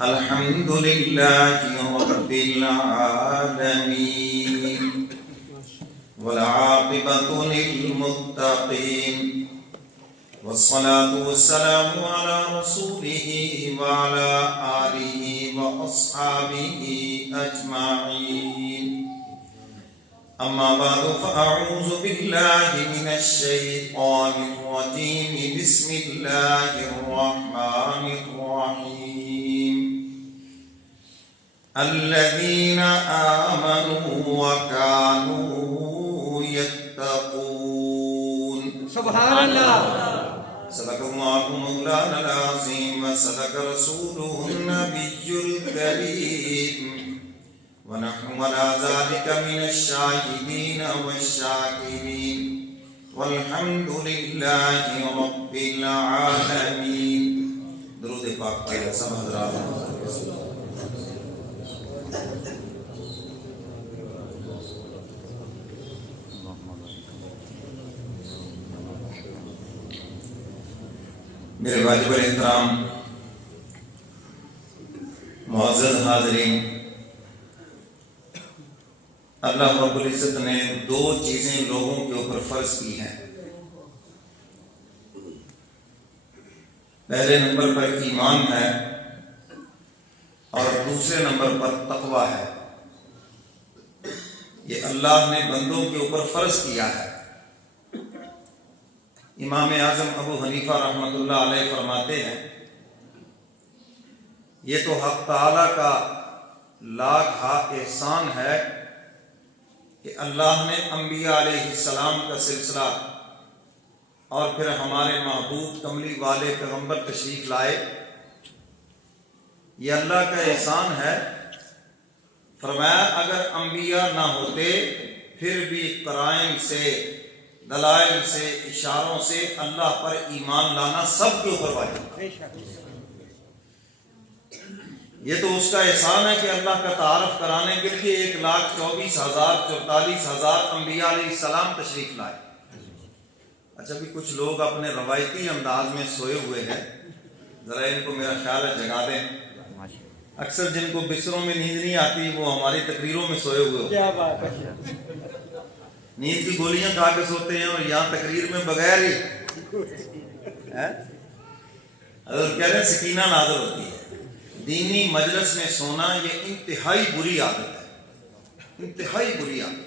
الحمد لله رب العالمين والعاقبة للمتقين والصلاة والسلام على رسوله وعلى آله وأصحابه أجمعين. أما بعد فأعوذ بالله من الشيطان الرجيم. بسم الله الرحمن الرحيم. الذين آمنوا وكانوا يتقون. سبحان الله. صدق الله مولانا العظيم وصدق رسوله النبي الكريم ونحن على ذلك من الشاهدين والشاكرين والحمد لله رب العالمين. درود پاک پڑھیں سب حضرات. میرے واجب الاحترام معزز حاضرین، اللہ رب العزت نے دو چیزیں لوگوں کے اوپر فرض کی ہیں. پہلے نمبر پر ایمان ہے اور دوسرے نمبر پر تقوی ہے. یہ اللہ نے بندوں کے اوپر فرض کیا ہے. امام اعظم ابو حنیفہ رحمۃ اللہ علیہ فرماتے ہیں یہ تو حق تعالی کا لاکھ احسان ہے کہ اللہ نے انبیاء علیہ السلام کا سلسلہ اور پھر ہمارے محبوب کملی والے پیغمبر تشریف لائے. یہ اللہ کا احسان ہے. فرمایا اگر انبیاء نہ ہوتے پھر بھی قرائن سے، دلائل سے، اشاروں سے اللہ پر ایمان لانا سب کے اوپر واجب ہے. یہ تو اس کا احسان ہے کہ اللہ کا تعارف کرانے کے لیے 1,24,044 انبیاء علیہ السلام تشریف لائے. اچھا بھی کچھ لوگ اپنے روایتی انداز میں سوئے ہوئے ہیں، ذرا ان کو میرا خیال ہے جگا دیں. اکثر جن کو بستروں میں نیند نہیں آتی وہ ہماری تقریروں میں سوئے ہوئے ہوتے ہیں. نیند کی گولیاں کھا کے سوتے ہیں اور یہاں تقریر میں بغیر ہی حضرت کہہ رہے ہیں سکینہ نازل ہوتی ہے. دینی مجلس میں سونا یہ انتہائی بری عادت ہے، انتہائی بری عادت.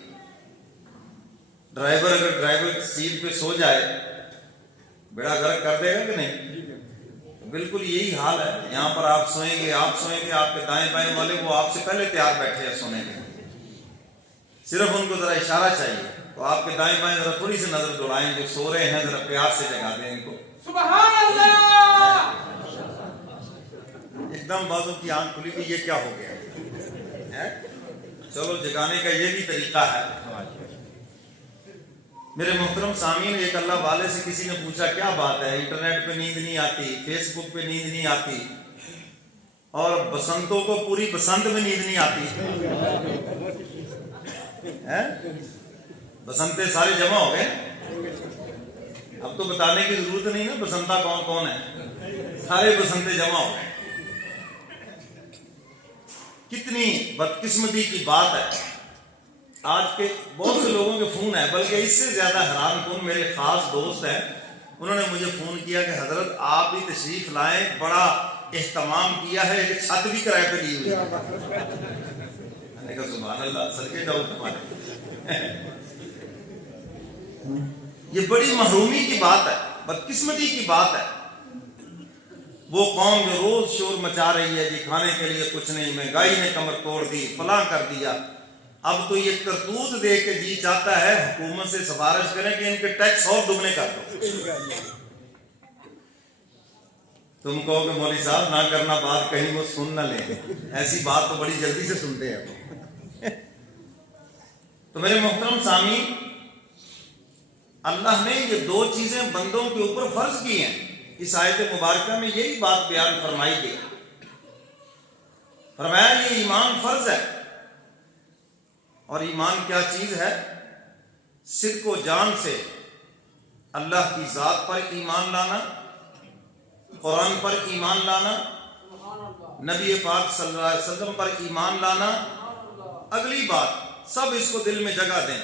ڈرائیور اگر ڈرائیور سیٹ پہ سو جائے بیڑا غرق کر دے گا کہ نہیں؟ بالکل یہی حال ہے. یہاں پر آپ سوئیں گے، آپ کے دائیں بائیں والے وہ آپ سے پہلے تیار بیٹھے ہیں سونے کے. صرف ان کو ذرا اشارہ چاہیے تو آپ کے دائیں بائیں ذرا تھوڑی سی نظر دوڑائیں، جو سو رہے ہیں ذرا پیار سے جگا دیں ان کو. سبحان اللہ. ایک دم بازو کی آنکھ کھلی کہ یہ کیا ہو گیا ہے؟ چلو جگانے کا یہ بھی طریقہ ہے. میرے محترم سامعین، ایک اللہ والے سے کسی نے پوچھا کیا بات ہے انٹرنیٹ پہ نیند نہیں آتی، فیس بک پہ نیند نہیں آتی اور بسنتوں کو پوری بسنت میں نیند نہیں آتی. بسنتے سارے جمع ہو گئے. اب تو بتانے کی ضرورت نہیں نا بسنتا کون کون ہے، سارے بسنتے جمع ہو گئے. کتنی بدقسمتی کی بات ہے. آج کے بہت سے لوگوں کے فون ہیں، بلکہ اس سے زیادہ حیران کن میرے خاص دوست ہیں، انہوں نے مجھے فون کیا کہ حضرت آپ بھی تشریف لائیں، بڑا اہتمام کیا ہے کہ چھت بھی کرائے پہ لی ہوئی ہے. میں نے کہا سبحان اللہ، صدقے جاؤ تمہارے. یہ بڑی محرومی کی بات ہے، بدقسمتی کی بات ہے. وہ قوم جو روز شور مچا رہی ہے جی کھانے کے لیے کچھ نہیں، مہنگائی نے کمر توڑ دی، فلاں کر دیا. اب تو یہ کرتوت دے کے جی چاہتا ہے حکومت سے سفارش کریں کہ ان کے ٹیکس اور دگنے کر دو. تم کہو کہ مولوی صاحب نہ کرنا بات کہیں وہ سن نہ لیں، ایسی بات تو بڑی جلدی سے سنتے ہیں. تو میرے محترم سامعین، اللہ نے یہ دو چیزیں بندوں کے اوپر فرض کی ہیں. اس آیت مبارکہ میں یہی بات بیان فرمائی گئی. فرمایا یہ ایمان فرض ہے. اور ایمان کیا چیز ہے؟ صدق و جان سے اللہ کی ذات پر ایمان لانا، قرآن پر ایمان لانا، نبی پاک صلی اللہ علیہ وسلم پر ایمان لانا. اگلی بات سب اس کو دل میں جگہ دیں,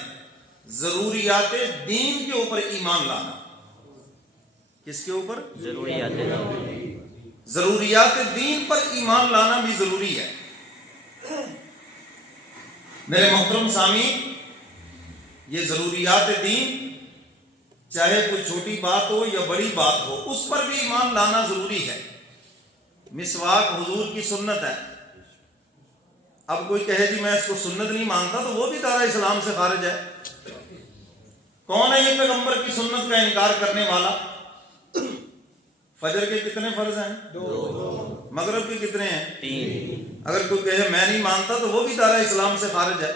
ضروریات دین کے اوپر ایمان لانا. کس کے اوپر؟ ضروریات دین پر ایمان لانا بھی ضروری ہے. میرے محترم سامعین, یہ ضروریات دین چاہے کوئی چھوٹی بات ہو یا بڑی بات ہو, اس پر بھی ایمان لانا ضروری ہے. مسواک حضور کی سنت ہے. اب کوئی کہے جی میں اس کو سنت نہیں مانتا, تو وہ بھی دائرہ اسلام سے خارج ہے. کون ہے یہ پیغمبر کی سنت کا انکار کرنے والا؟ فجر کے کتنے فرض ہیں؟ 2. مغرب کے کتنے ہیں؟ 3. اگر کوئی کہے میں نہیں مانتا, تو وہ بھی دائرہ اسلام سے خارج ہے.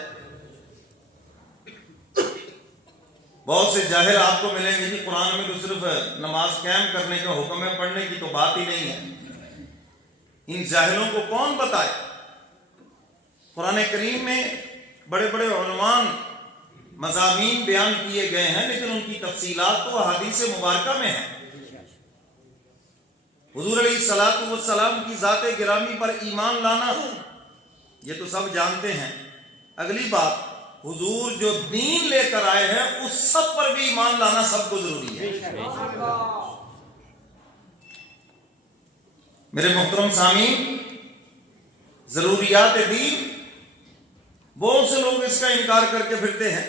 بہت سے جاہل آپ کو ملیں گے جی قرآن میں تو صرف نماز قائم کرنے کا حکم ہے, پڑھنے کی تو بات ہی نہیں ہے. ان جاہلوں کو کون بتائے؟ قرآن کریم میں بڑے بڑے عنوان مضامین بیان کیے گئے ہیں, لیکن ان کی تفصیلات تو احادیث مبارکہ میں ہیں. حضور علیہ الصلوۃ والسلام کی ذات گرامی پر ایمان لانا یہ تو سب جانتے ہیں. اگلی بات, حضور جو دین لے کر آئے ہیں اس سب پر بھی ایمان لانا سب کو ضروری ہے. میرے محترم سامعین, ضروریات دین بہت سے لوگ اس کا انکار کر کے پھرتے ہیں.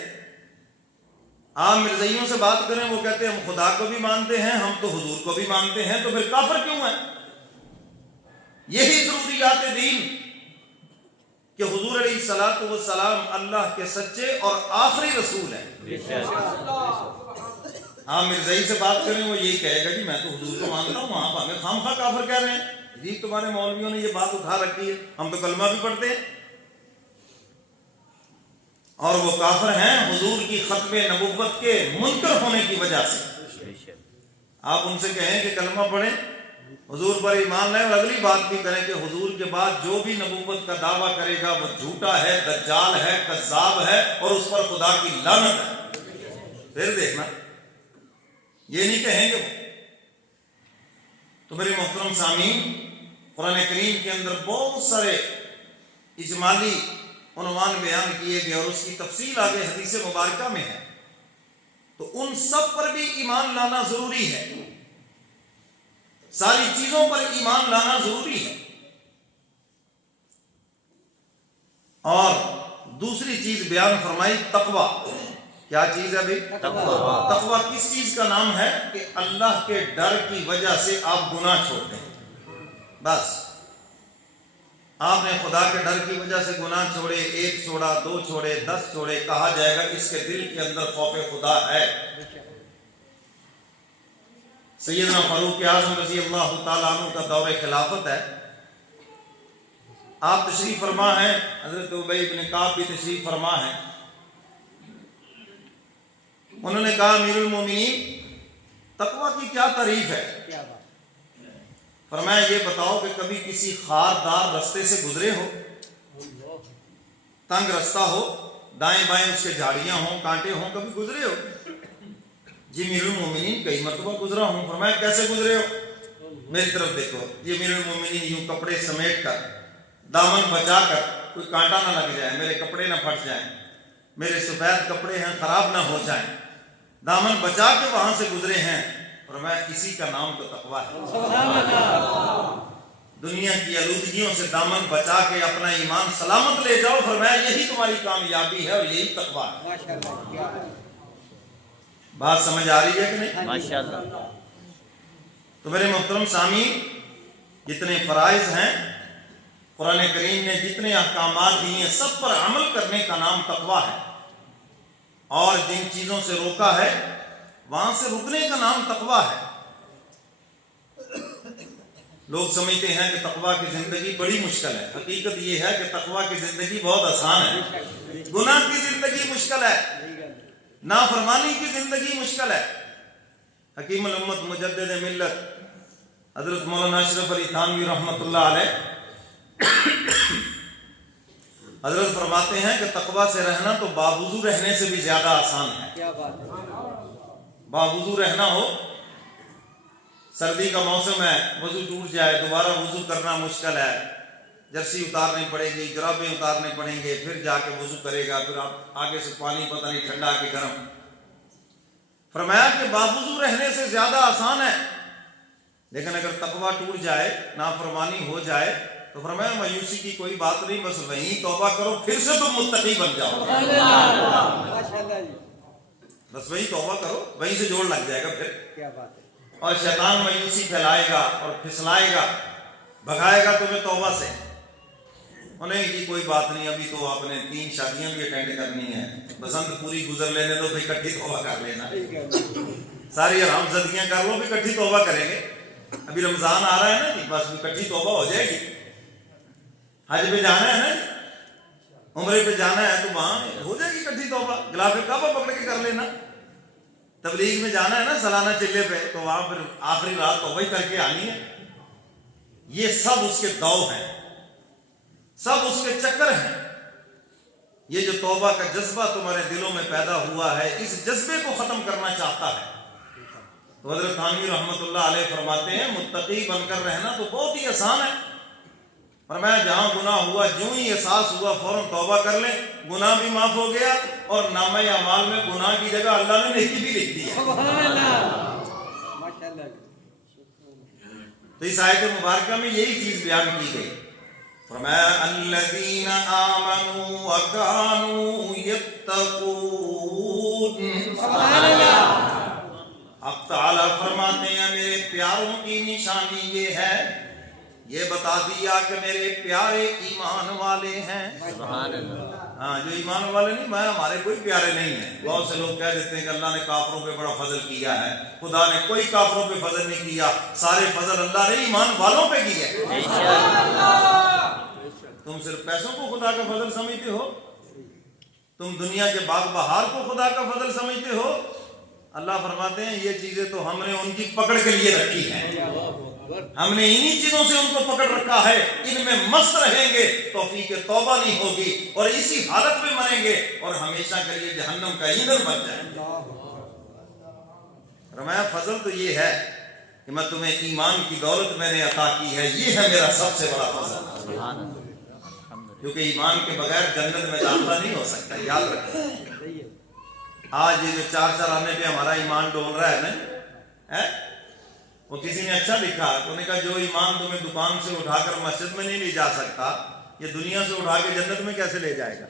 آپ مرزائیوں سے بات کریں, وہ کہتے ہیں ہم خدا کو بھی مانتے ہیں, ہم تو حضور کو بھی مانتے ہیں, تو پھر کافر کیوں ہیں؟ یہی ضروریات دین کہ حضور علیہ الصلوۃ والسلام اللہ کے سچے اور آخری رسول ہیں. آپ مرزائی سے بات کریں, وہ یہی کہے گا جی میں تو حضور کو مانتا ہوں, آپ ہمیں خام خواہ کافر کہہ رہے ہیں. جی تمہارے مولویوں نے یہ بات اٹھا رکھی ہے, ہم تو کلمہ بھی پڑھتے ہیں. اور وہ کافر ہیں حضور کی ختم نبوت کے منکر ہونے کی وجہ سے. آپ ان سے کہیں کہ کلمہ پڑھیں, حضور پر ایمان لائیں, اور اگلی بات بھی کریں کہ حضور کے بعد جو بھی نبوت کا دعویٰ کرے گا وہ جھوٹا ہے, دجال ہے, کذاب ہے, اور اس پر خدا کی لعنت ہے. پھر دیکھنا یہ نہیں کہیں گے وہ. تو میرے محترم سامعین, قرآن کریم کے اندر بہت سارے اجمالی عنوان بیان کیے گئے, اور اس کی تفصیل آگے حدیث مبارکہ میں ہے. تو ان سب پر بھی ایمان لانا ضروری ہے. ساری چیزوں پر ایمان لانا ضروری ہے. اور دوسری چیز بیان فرمائی تقویٰ. کیا چیز ہے بھائی؟ تقویٰ. تقویٰ کس چیز کا نام ہے؟ کہ اللہ کے ڈر کی وجہ سے آپ گناہ چھوڑتے ہیں. بس آپ نے خدا کے ڈر کی وجہ سے گناہ چھوڑے, 1 چھوڑا, 2 چھوڑے, 10 چھوڑے, کہا جائے گا اس کے دل کے اندر خوف خدا ہے. سیدنا فاروق اعظم رضی اللہ تعالیٰ عنہ کا دور خلافت ہے. آپ تشریف فرما ہیں, حضرت ابی بن کعب بھی تشریف فرما ہیں. انہوں نے کہا امیر المومنین تقویٰ کی کیا تعریف ہے؟ فرمایا یہ بتاؤ کہ کبھی کسی خاردار رستے سے گزرے ہو, تنگ رستہ ہو, دائیں بائیں اس کے جھاڑیاں ہوں, کانٹے ہوں, کبھی گزرے ہو؟ جی امیر المومنین کئی مرتبہ گزرا ہوں. فرمایا کیسے گزرے ہو؟ میری طرف دیکھو. جی امیر المومنین یوں کپڑے سمیٹ کر, دامن بچا کر, کوئی کانٹا نہ لگ جائے, میرے کپڑے نہ پھٹ جائیں, میرے سفید کپڑے ہیں خراب نہ ہو جائیں, دامن بچا کے وہاں سے گزرے ہیں. فرمایا اسی کا نام تو تقویٰ ہے. دنیا کی آلودگیوں سے دامن بچا کے اپنا ایمان سلامت لے جاؤ. فرمایا یہی تمہاری کامیابی ہے اور یہی تقویٰ ہے. بات سمجھ آ رہی ہے کہ نہیں؟ ماشاءاللہ. تو میرے محترم سامعین, جتنے فرائض ہیں قرآن کریم نے, جتنے احکامات دیے ہیں, سب پر عمل کرنے کا نام تقویٰ ہے. اور جن چیزوں سے روکا ہے وہاں سے رکنے کا نام تقویٰ ہے. لوگ سمجھتے ہیں کہ تقویٰ کی زندگی بڑی مشکل ہے. حقیقت یہ ہے کہ تقویٰ کی زندگی بہت آسان ہے. گناہ کی زندگی مشکل ہے, نافرمانی کی زندگی مشکل ہے. حکیم الامت مجدد ملت حضرت مولانا اشرف علی تھانوی رحمۃ اللہ علیہ حضرت فرماتے ہیں کہ تقویٰ سے رہنا تو باوضو رہنے سے بھی زیادہ آسان ہے. باوضو رہنا ہو, سردی کا موسم ہے، وضو ٹوٹ جائے، دوبارہ وضو کرنا مشکل ہے، جرسی اتارنی پڑے گی، جرابیں اتارنے پڑیں گے، پھر جا کے وضو کرے گا، پھر آپ آگے سے پانی پتہ نہیں ٹھنڈا کہ گرم۔ فرمایا کہ باوضو رہنے سے زیادہ آسان ہے، لیکن اگر تقویٰ ٹوٹ جائے، نافرمانی ہو جائے تو فرمایا مایوسی کی کوئی بات نہیں، بس وہیں توبہ کرو، پھر سے تم متقی بن جاؤ۔ بس وہیں توبہ کرو، وہیں سے جوڑ لگ جائے گا پھر۔ کیا بات ہے۔ اور شیطان مایوسی پھیلائے گا اور پھسلائے گا، بھگائے گا تمہیں توبہ سے۔ انہیں کی کوئی بات نہیں، ابھی تو آپ نے 3 شادیاں بھی اٹینڈ کرنی ہے، بسنت پوری گزر لینے دو، پھر اکٹھی توبہ کر لینا، ساری حرام زدگیاں کر لو، بھی اکٹھی توبہ کریں گے۔ ابھی رمضان آ رہا ہے نا جی، بس بھی اکٹھی توبہ ہو جائے گی۔ حج پہ جانا ہے نا جی، عمرے پہ جانا ہے تو وہاں ہو جائے گی اکٹھی توبہ، غلاف کعبہ پکڑ کے کر لینا۔ تبلیغ میں جانا ہے نا سالانہ چلے پہ، تو وہاں پھر آخری رات توبہ ہی کر کے آنی ہے۔ یہ سب اس کے دو ہیں، سب اس کے چکر ہیں۔ یہ جو توبہ کا جذبہ تمہارے دلوں میں پیدا ہوا ہے، اس جذبے کو ختم کرنا چاہتا ہے۔ تو حضرت تھانوی رحمۃ اللہ علیہ فرماتے ہیں متقی بن کر رہنا تو بہت ہی آسان ہے۔ فرمایا جہاں گناہ ہوا، جو ہی احساس ہوا فوراً توبہ کر لیں، گناہ بھی معاف ہو گیا، اور نامہ اعمال میں گناہ کی جگہ اللہ نے نیکی بھی لکھ دی ہے۔ سبحان اللہ، ماشاءاللہ۔ تو اس آیت مبارکہ میں یہی چیز بیان کی گئی۔ فرمایا الذین آمنوا وکانوا یتقون۔ سبحان اللہ۔ اب تعالیٰ فرماتے ہیں میرے پیاروں کی نشانی یہ ہے، یہ بتا دیا کہ میرے پیارے ایمان والے ہیں۔ سبحان اللہ۔ ہاں، جو ایمان والے نہیں، میں ہمارے کوئی پیارے نہیں ہیں۔ بہت سے لوگ کہہ دیتے ہیں کہ اللہ نے کافروں پہ بڑا فضل کیا ہے، خدا نے کوئی کافروں پہ فضل نہیں کیا، سارے فضل اللہ نے ایمان والوں پہ کی ہے۔ تم صرف پیسوں کو خدا کا فضل سمجھتے ہو، تم دنیا کے باغ بہار کو خدا کا فضل سمجھتے ہو۔ اللہ فرماتے ہیں یہ چیزیں تو ہم نے ان کی پکڑ کے لیے رکھی ہیں، ہم نے انہی چیزوں سے ان کو پکڑ رکھا ہے، ان میں مست رہیں گے، توفیق توبہ نہیں ہوگی، اور اسی حالت میں مریں گے اور ہمیشہ کے لیے جہنم کا ایندھن بن جائیں گے۔ فرمایا فضل تو یہ ہے کہ میں تمہیں ایمان کی دولت میں نے عطا کی ہے، یہ ہے میرا سب سے بڑا فضل، کیونکہ ایمان کے بغیر جنت میں داخلہ نہیں ہو سکتا، یاد رکھیں۔ آج یہ جو 4 آنے پہ ہمارا ایمان ڈول رہا ہے نا، وہ کسی نے اچھا لکھا، تو نے کہا جو ایمان تمہیں دکان سے اٹھا کر مسجد میں نہیں لے جا سکتا، یہ دنیا سے اٹھا کے جنت میں کیسے لے جائے گا؟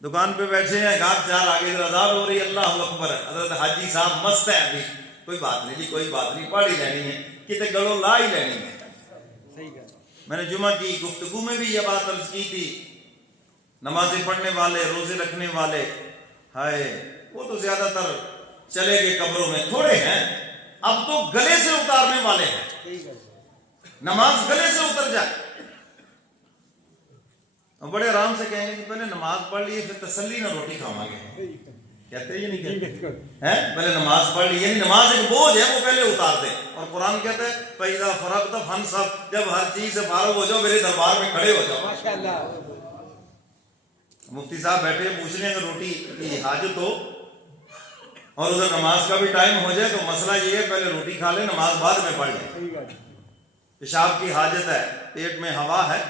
دکان پہ بیٹھے ہیں، گاہک 4 آگے آزاد ہو رہی، اللہ اکبر، حضرت حاجی صاحب مست ہے، ابھی کوئی بات نہیں جی، کوئی بات نہیں، پڑھ ہی لینی ہے، کتنے گڑوں لا ہی لینی ہے۔ میں نے جمعہ کی گفتگو میں بھی یہ بات عرض کی تھی، نمازیں پڑھنے والے، روزے رکھنے والے، ہائے وہ تو زیادہ تر چلے گئے قبروں میں، تھوڑے ہیں، اب تو گلے سے اتارنے والے ہیں، نماز گلے سے اتر جائے۔ بڑے آرام سے کہیں گے کہ پہلے نماز پڑھ لیے پھر تسلی نہ روٹی کھاؤں گے، کہتے ہیں یہ نہیں کہتے ہیں، پہلے نماز پڑھ لی، یعنی نماز ایک بوجھ ہے، وہ پہلے اتار دیں، اور قرآن کہتا ہے فَإِذَا فَرَغْتَ فَانْصَبْ، جب ہر چیز سے فارغ ہو جاؤ میرے دربار میں کھڑے ہو جاؤ۔ ماشاءاللہ۔ مفتی صاحب بیٹھے پوچھ رہے ہیں کہ روٹی کی حاجت ہو اور ادھر نماز کا بھی ٹائم ہو جائے، تو مسئلہ یہ ہے پہلے روٹی کھا لیں، نماز بعد میں پڑھ لیں۔ پیشاب کی حاجت ہے، پیٹ میں ہوا ہے،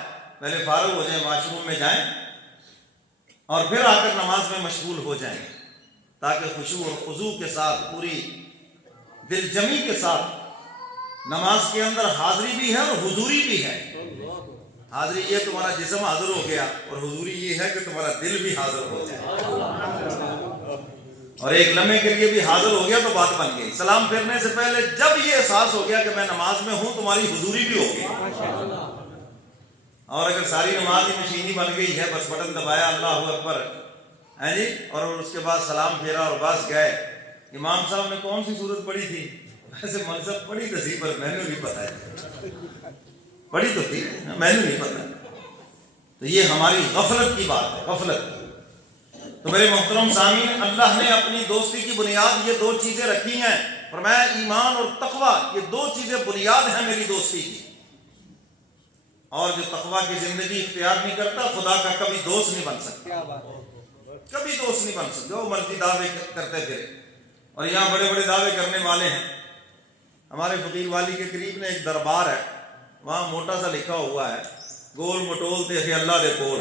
پہلے فارغ ہو جائیں، واش روم میں جائیں اور پھر آ کر نماز میں مشغول ہو جائیں، تاکہ خشوع اور خضوع کے ساتھ، پوری دل جمی کے ساتھ نماز کے اندر حاضری بھی ہے اور حضوری بھی ہے۔ حاضری یہ تمہارا جسم حاضر ہو گیا، اور حضوری یہ ہے کہ تمہارا دل بھی حاضر ہو جائے، اور ایک لمحے کے لیے بھی حاضر ہو گیا تو بات بن گئی۔ سلام پھیرنے سے پہلے جب یہ احساس ہو گیا کہ میں نماز میں ہوں، تمہاری حضوری بھی ہوگی۔ اور اگر ساری نماز ہی مشینی بن گئی ہے، بس بٹن دبایا اللہ اکبر ہے جی، اور اس کے بعد سلام پھیرا اور بس گئے۔ امام صاحب نے کون سی سورت پڑھی تھی؟ ویسے منصب پڑھی تو سی، پر میں نے نہیں پتا ہے، پڑھی تو تھی، میں نے نہیں پتا۔ تو یہ ہماری غفلت کی بات ہے، غفلت۔ تو میرے محترم سامعین، اللہ نے اپنی دوستی کی بنیاد یہ 2 چیزیں رکھی ہیں، فرمایا ایمان اور تقویٰ، یہ 2 چیزیں بنیاد ہیں میری دوستی کی، اور جو تقویٰ کی زندگی اختیار نہیں کرتا، خدا کا کبھی دوست نہیں بن سکتا، کبھی دوست نہیں بن سکتا۔ جو مرضی دعوے کرتے پھرے، اور یہاں بڑے بڑے دعوے کرنے والے ہیں، ہمارے فقیر والی کے قریب نے ایک دربار ہے، وہاں موٹا سا لکھا ہوا ہے گول مٹول تے اللہ دے کول۔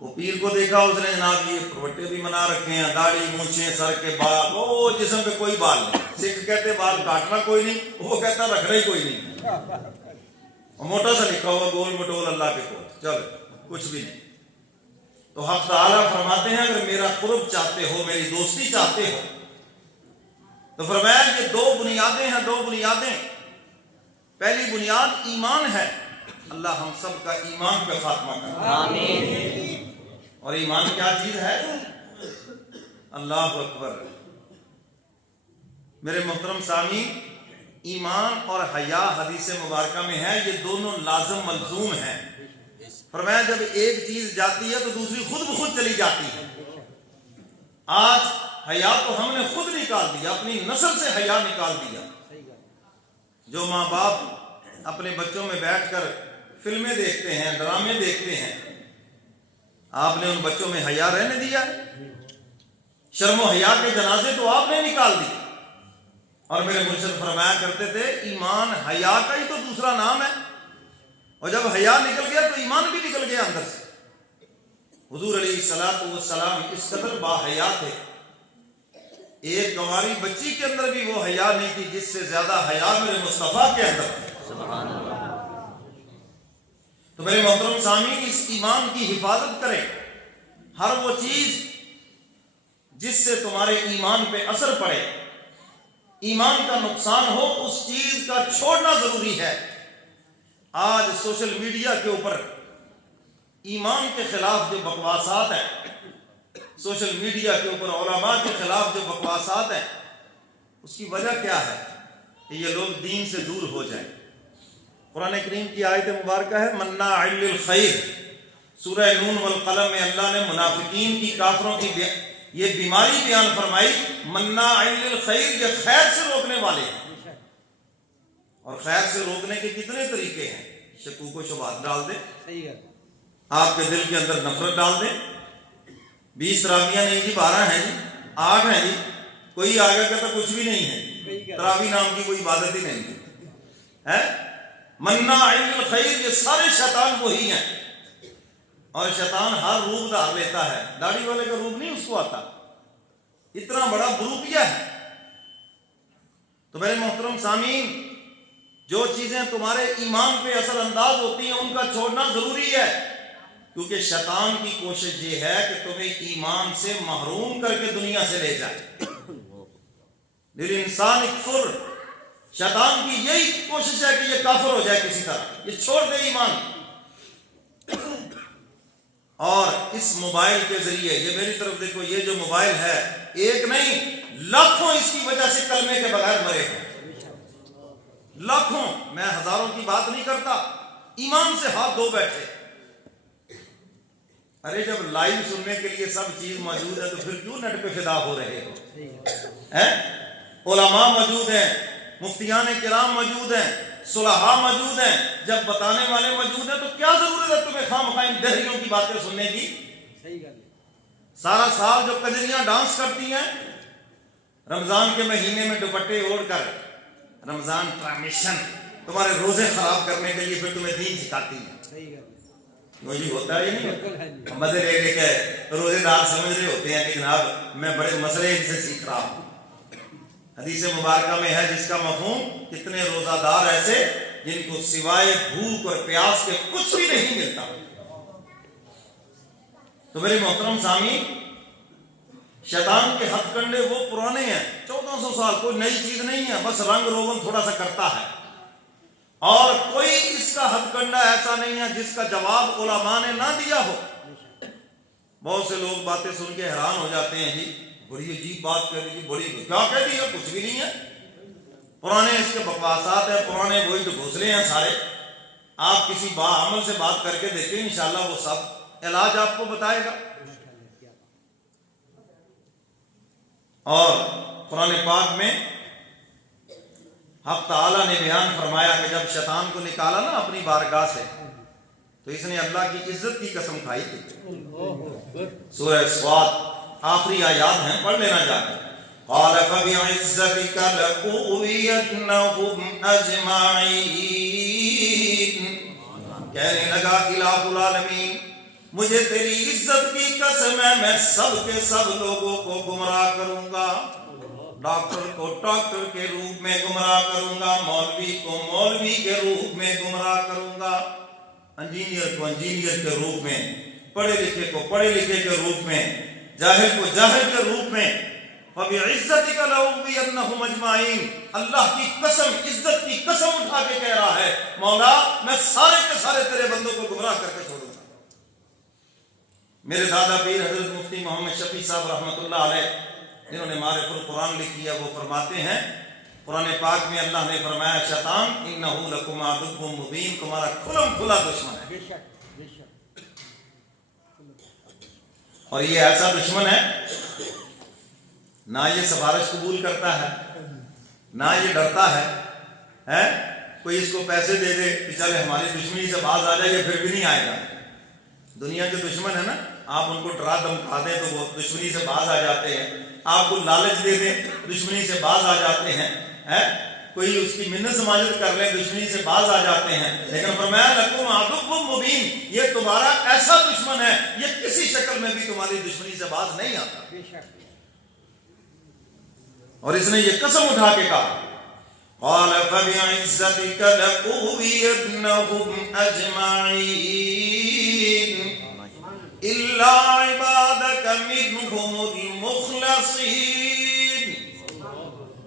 وہ پیر کو دیکھا اس نے، جناب یہ پروٹے بھی بنا رکھے ہیں، داڑھی مونچھیں سر کے بال، او جسم پہ کوئی بال نہیں۔ سکھ کہتے بال کاٹنا کوئی نہیں، وہ کہتا رکھنا ہی کوئی نہیں۔ موٹا سا لکھا ہوا گول مٹول اللہ کے کول، چلو کچھ بھی نہیں۔ تو حق تعالیٰ فرماتے ہیں اگر میرا قرب چاہتے ہو، میری دوستی چاہتے ہو، تو فرمایا یہ دو بنیادیں ہیں، دو بنیادیں۔ پہلی بنیاد ایمان ہے، اللہ ہم سب کا ایمان پہ خاتمہ کرے آمین۔ اور ایمان کیا چیز ہے؟ اللہ اکبر۔ میرے محترم سامعین، ایمان اور حیا حدیث مبارکہ میں ہے، یہ دونوں لازم ملزوم ہیں۔ فرمایا جب ایک چیز جاتی ہے تو دوسری خود بخود چلی جاتی ہے۔ آج حیا تو ہم نے خود نکال دیا، اپنی نسل سے حیا نکال دیا۔ جو ماں باپ اپنے بچوں میں بیٹھ کر فلمیں دیکھتے ہیں، ڈرامے دیکھتے ہیں، آپ نے ان بچوں میں حیا رہنے دیا؟ شرم و حیا کے جنازے تو آپ نے نکال دیے۔ اور میرے مرشد فرمایا کرتے تھے ایمان حیا کا ہی تو دوسرا نام ہے، اور جب حیا نکل گیا تو ایمان بھی نکل گیا اندر سے۔ حضور علیہ الصلوۃ والسلام اس قدر با حیا تھے، ایک گواری بچی کے اندر بھی وہ حیا نہیں تھی جس سے زیادہ حیا میرے مصطفیٰ کے اندر تھی۔ سبحان اللہ۔ تو میرے محترم سامعین، اس ایمان کی حفاظت کریں۔ ہر وہ چیز جس سے تمہارے ایمان پہ اثر پڑے، ایمان کا نقصان ہو، اس چیز کا چھوڑنا ضروری ہے۔ آج سوشل میڈیا کے اوپر ایمان کے خلاف جو بکواسات ہیں، سوشل میڈیا کے اوپر علماء کے خلاف جو بکواسات ہیں، اس کی وجہ کیا ہے کہ یہ لوگ دین سے دور ہو جائیں۔ قرآن کریم کی آیت مبارکہ ہے مناع للخیر، سورہ نون والقلم میں اللہ نے منافقین کی، کافروں کی یہ بیماری بیان فرمائی، مناع للخیر، یہ خیر سے روکنے والے ہیں۔ اور خیر سے روکنے کے کتنے طریقے ہیں؟ شکوک و شبہات ڈال دیں، آپ کے دل کے اندر نفرت ڈال دیں۔ 20 تراویحیں نہیں جی، 12 ہیں جی، 8 ہیں جی، کوئی آگے کہتا کچھ بھی نہیں ہے، تراویح نام کی کوئی عبادت ہی نہیں ہے۔ مناع للخیر، یہ سارے شیطان وہی ہیں، اور شیطان ہر روپ دھار لیتا ہے، داڑھی والے کا روپ نہیں اس کو آتا، اتنا بڑا بروپیہ ہے۔ تو میرے محترم سامعین، جو چیزیں تمہارے ایمان پہ اثر انداز ہوتی ہیں ان کا چھوڑنا ضروری ہے، کیونکہ شیطان کی کوشش یہ ہے کہ تمہیں ایمان سے محروم کر کے دنیا سے لے جائے۔ دل انسان اکفر، شیطان کی یہی کوشش ہے کہ یہ کافر ہو جائے کسی طرح، یہ چھوڑ دے ایمان۔ اور اس موبائل کے ذریعے، یہ میری طرف دیکھو، یہ جو موبائل ہے ایک نہیں لاکھوں اس کی وجہ سے کلمے کے بغیر مرے ہیں، لاکھوں، میں ہزاروں کی بات نہیں کرتا، ایمان سے ہاتھ دھو بیٹھے۔ ارے جب لائیو سننے کے لیے سب چیز موجود ہے تو پھر کیوں نیٹ پہ فدا ہو رہے ہو؟ علماء موجود ہیں، مفتیان کرام موجود ہیں، صلحاء موجود ہیں، جب بتانے والے موجود ہیں تو کیا ضرورت ہے تمہیں خواہ مخواہ ان دہریوں کی باتیں سننے کی؟ سارا سال جو کنجریاں ڈانس کرتی ہیں، رمضان کے مہینے میں دوپٹے اوڑھ کر، رمضان ٹرانزیشن تمہارے روزے خراب کرنے کے لیے پھر تمہیں دین سکھاتی ہیں۔ وہی ہوتا ہے، یہ نہیں ہوتا؟ مزے لے لے کے روزے دار سمجھ رہے ہوتے ہیں کہ جناب میں بڑے مسئلے ان سے سیکھ رہا ہوں۔ حدیث مبارکہ میں ہے جس کا مفہوم کتنے روزہ دار ایسے جن کو سوائے بھوک اور پیاس کے کچھ بھی نہیں ملتا۔ تو میرے محترم سامعین، شیطان کے ہتھ کنڈے وہ پرانے ہیں، 1400 سال، کوئی نئی چیز نہیں ہے، بس رنگ روغن تھوڑا سا کرتا ہے، اور کوئی اس کا ہتھ کنڈا ایسا نہیں ہے جس کا جواب علماء نے نہ دیا ہو۔ بہت سے لوگ باتیں سن کے حیران ہو جاتے ہیں، جی بڑی عجیب بات کہہ دی، بڑی کیا کہہ دی ہے، کچھ بھی نہیں ہے، پرانے اس کے بکواسات ہیں، پرانے وہی تو گھوسلے ہیں سارے۔ آپ کسی باعمل سے بات کر کے دیکھیں، انشاءاللہ وہ سب علاج آپ کو بتائے گا۔ اور قرآن پاک میں حق تعالیٰ نے بیان فرمایا کہ جب شیطان کو نکالا نا اپنی بارگاہ سے، تو اس نے اللہ کی عزت کی قسم کھائی تھی۔ سورہ سواد آخری آیات ہیں، پڑھ لینا جا کے۔ قال فبعزتك لأغوينهم أجمعين. کہنے لگا الہ العالمین مجھے تیری عزت کی قسم ہے میں سب کے سب لوگوں کو گمراہ کروں گا. ڈاکٹر کو ڈاکٹر کے روپ میں گمراہ کروں گا, مولوی کو مولوی کے روپ میں گمراہ کروں گا, انجینئر کو انجینئر کے روپ میں, پڑھے لکھے کو پڑھے لکھے کے روپ میں, جاہل کو جاہل کے روپ میں. فَبِعِزَّتِكَ لَأُغْوِيَنَّهُمْ أَجْمَعِينَ. اللہ کی قسم, عزت کی قسم اٹھا کے کہہ رہا ہے مولا میں سارے کے سارے تیرے بندوں کو گمراہ کر کے چھوڑوں گا. میرے دادا پیر حضرت مفتی محمد شفیع صاحب رحمۃ اللہ علیہ جنہوں نے معرف القرآن لکھی ہے وہ فرماتے ہیں قرآن پاک میں اللہ نے فرمایا شیطان انہ لکم عدو مبین, تمہارا کھلم کھلا دشمن ہے. اور یہ ایسا دشمن ہے نہ یہ سفارش قبول کرتا ہے نہ یہ ڈرتا ہے, کوئی اس کو پیسے دے دے کہ چلے ہماری دشمنی سے باز آ جائے, پھر بھی نہیں آئے گا. دنیا کے دشمن ہے نا, آپ ان کو ڈرا دھمکا دیں تو وہ دشمنی سے باز آ جاتے ہیں, آپ کو لالچ دے دیں دشمنی سے باز آ جاتے ہیں, کوئی اس کی منت سماجت کر لیں دشمنی سے باز آ جاتے ہیں. لیکن فرمایا لکم عدو مبین, یہ تمہارا ایسا دشمن ہے یہ کسی شکل میں بھی تمہاری دشمنی سے باز نہیں آتا. اور اس نے یہ قسم اٹھا کے کہا قال فبعزتك لأغوينهم أجمعين إلا عبادك منهم المخلصين.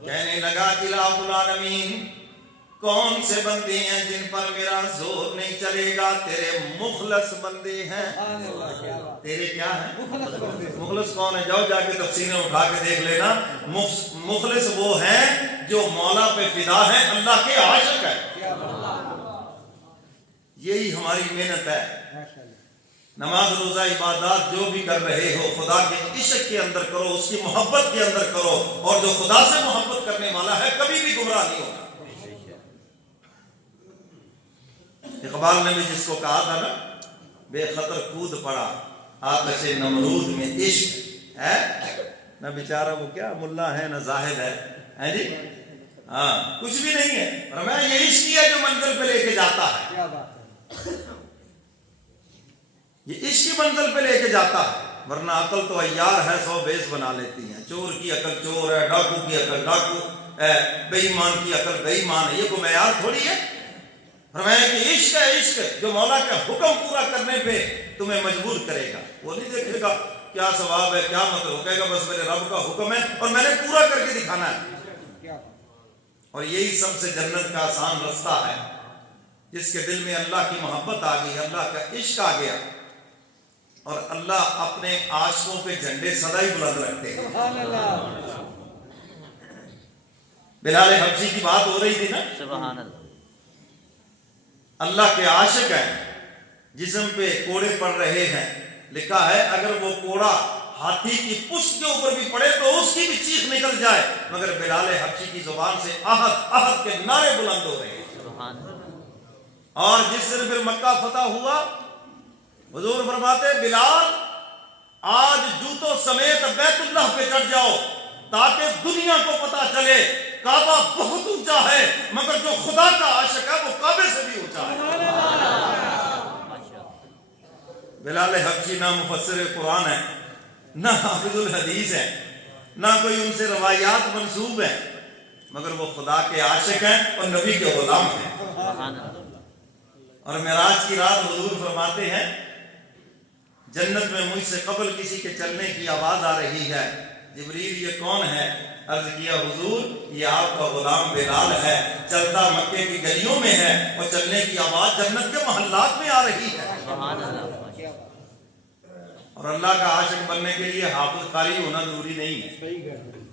کہنے لگا الہ العالمین کون سے بندے ہیں جن پر میرا زور نہیں چلے گا, تیرے مخلص بندے ہیں. تیرے کیا ہیں مخلص کون ہے؟ جاؤ جا کے تفسیریں اٹھا کے دیکھ لینا. مخلص وہ ہیں جو مولا پہ فدا ہیں, اللہ کے عاشق ہیں. یہی ہماری محنت ہے. نماز روزہ عبادات جو بھی کر رہے ہو خدا کے عشق کے اندر کرو, اس کی محبت کے اندر کرو, اور جو خدا سے محبت کرنے والا ہے کبھی بھی گمراہ نہیں ہوگا. اقبال نے بھی جس کو کہا تھا نا بے خطر کود پڑا آتش نمرود میں عشق ہے, نہ بیچارہ وہ کیا ملا ہے نہ زاہد ہے جی, ہاں کچھ بھی نہیں ہے. فرمایا یہ عشق ہی ہے جو منزل پہ لے کے جاتا ہے, یہ عشق کی منزل پہ لے کے جاتا ہے. ورنہ عقل تو عیار ہے, 100 بیس بنا لیتی ہیں. چور کی عقل چور ہے, ڈاکو کی عقل ڈاکو ہے, بے ایمان کی عقل بے ایمان ہے. یہ کوئی معیار تھوڑی ہے. فرمایا کہ عشق ہے عشق جو مولا کا حکم پورا کرنے پہ تمہیں مجبور کرے گا. وہ نہیں دیکھے گا کیا ثواب ہے کیا مطلب, کہے گا بس میرے رب کا حکم ہے اور میں نے پورا کر کے دکھانا ہے. اور یہی سب سے جنت کا آسان رستہ ہے جس کے دل میں اللہ کی محبت آ گئی, اللہ کا عشق آ گیا, اور اللہ اپنے عاشقوں پہ جھنڈے سدا ہی بلند رکھتے ہیں. بلال حبشی کی بات ہو رہی تھی نا, سبحان اللہ. اللہ کے عاشق ہیں, جسم پہ کوڑے پڑ رہے ہیں. لکھا ہے اگر وہ کوڑا ہاتھی کی پشت کے اوپر بھی پڑے تو اس کی بھی چیخ نکل جائے, مگر بلال حبشی کی زبان سے احد احد کے نعرے بلند ہو رہے ہیں. اور جس دن پھر مکہ فتح ہوا حضور فرماتے بلال آج جوتوں سمیت بیت اللہ پہ چڑھ جاؤ تاکہ دنیا کو پتا چلے کعبہ بہت اونچا ہے, مگر جو خدا کا عاشق ہے وہ کعبے سے بھی اونچا ہے. بلال حبشی نہ مفسر قرآن ہے, نہ حافظ الحدیث ہے, نہ کوئی ان سے روایات منسوب ہیں, مگر وہ خدا کے عاشق ہیں اور نبی کے غلام ہیں. اور معراج کی رات حضور فرماتے ہیں جنت میں مجھ سے قبل کسی کے چلنے کی آواز آ رہی ہے. جبریل یہ کون ہے؟ عرض کیا حضور یہ آپ کا غلام بلال ہے, چلتا مکے کی گلیوں میں ہے اور چلنے کی آواز جنت کے محلات میں آ رہی ہے. اور اللہ کا عاشق بننے کے لیے حافظ قاری ہونا ضروری نہیں ہے.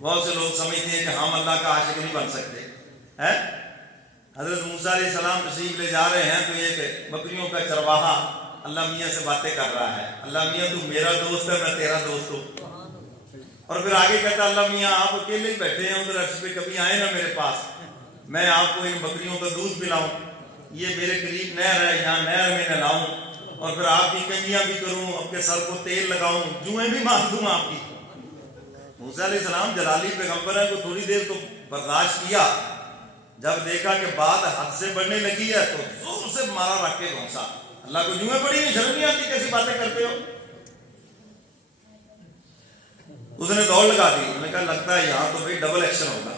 بہت سے لوگ سمجھتے ہیں کہ ہم اللہ کا عاشق نہیں بن سکتے. حضرت موسیٰ علیہ السلام تشریف لے جا رہے ہیں تو ایک بکریوں کا چرواہا اللہ میاں سے باتیں کر رہا ہے. اللہ میاں تو میرا دوست ہے میں تیرا دوست ہوں. اور پھر آگے کہتا اللہ میاں آپ اکیلے ہی بیٹھے ہیں ادھر عرش پہ, کبھی آئے نا میرے پاس, میں آپ کو ان بکریوں کا دودھ پلاؤں, یہ میرے قریب نہر ہے یہاں نہر میں نہلاؤں, اور پھر آپ کی کنجیاں بھی کروں, آپ کے سر کو تیل لگاؤں, جوئیں بھی مار دوں آپ کی. موسیٰ علیہ السلام جلالی پیغمبر ہیں کو تھوڑی دیر تو برداشت کیا، جب دیکھا کہ بات حد سے بڑھنے لگی ہے تو زور سے مارا رکھ کے گھونسا۔ اللہ کو جمعہ پڑی نہیں، شرم نہیں آتی کیسی باتیں کرتے ہو؟ اس نے دوڑ لگا دی، انہوں نے کہا لگتا ہے یہاں تو بھائی ڈبل ایکشن ہوگا۔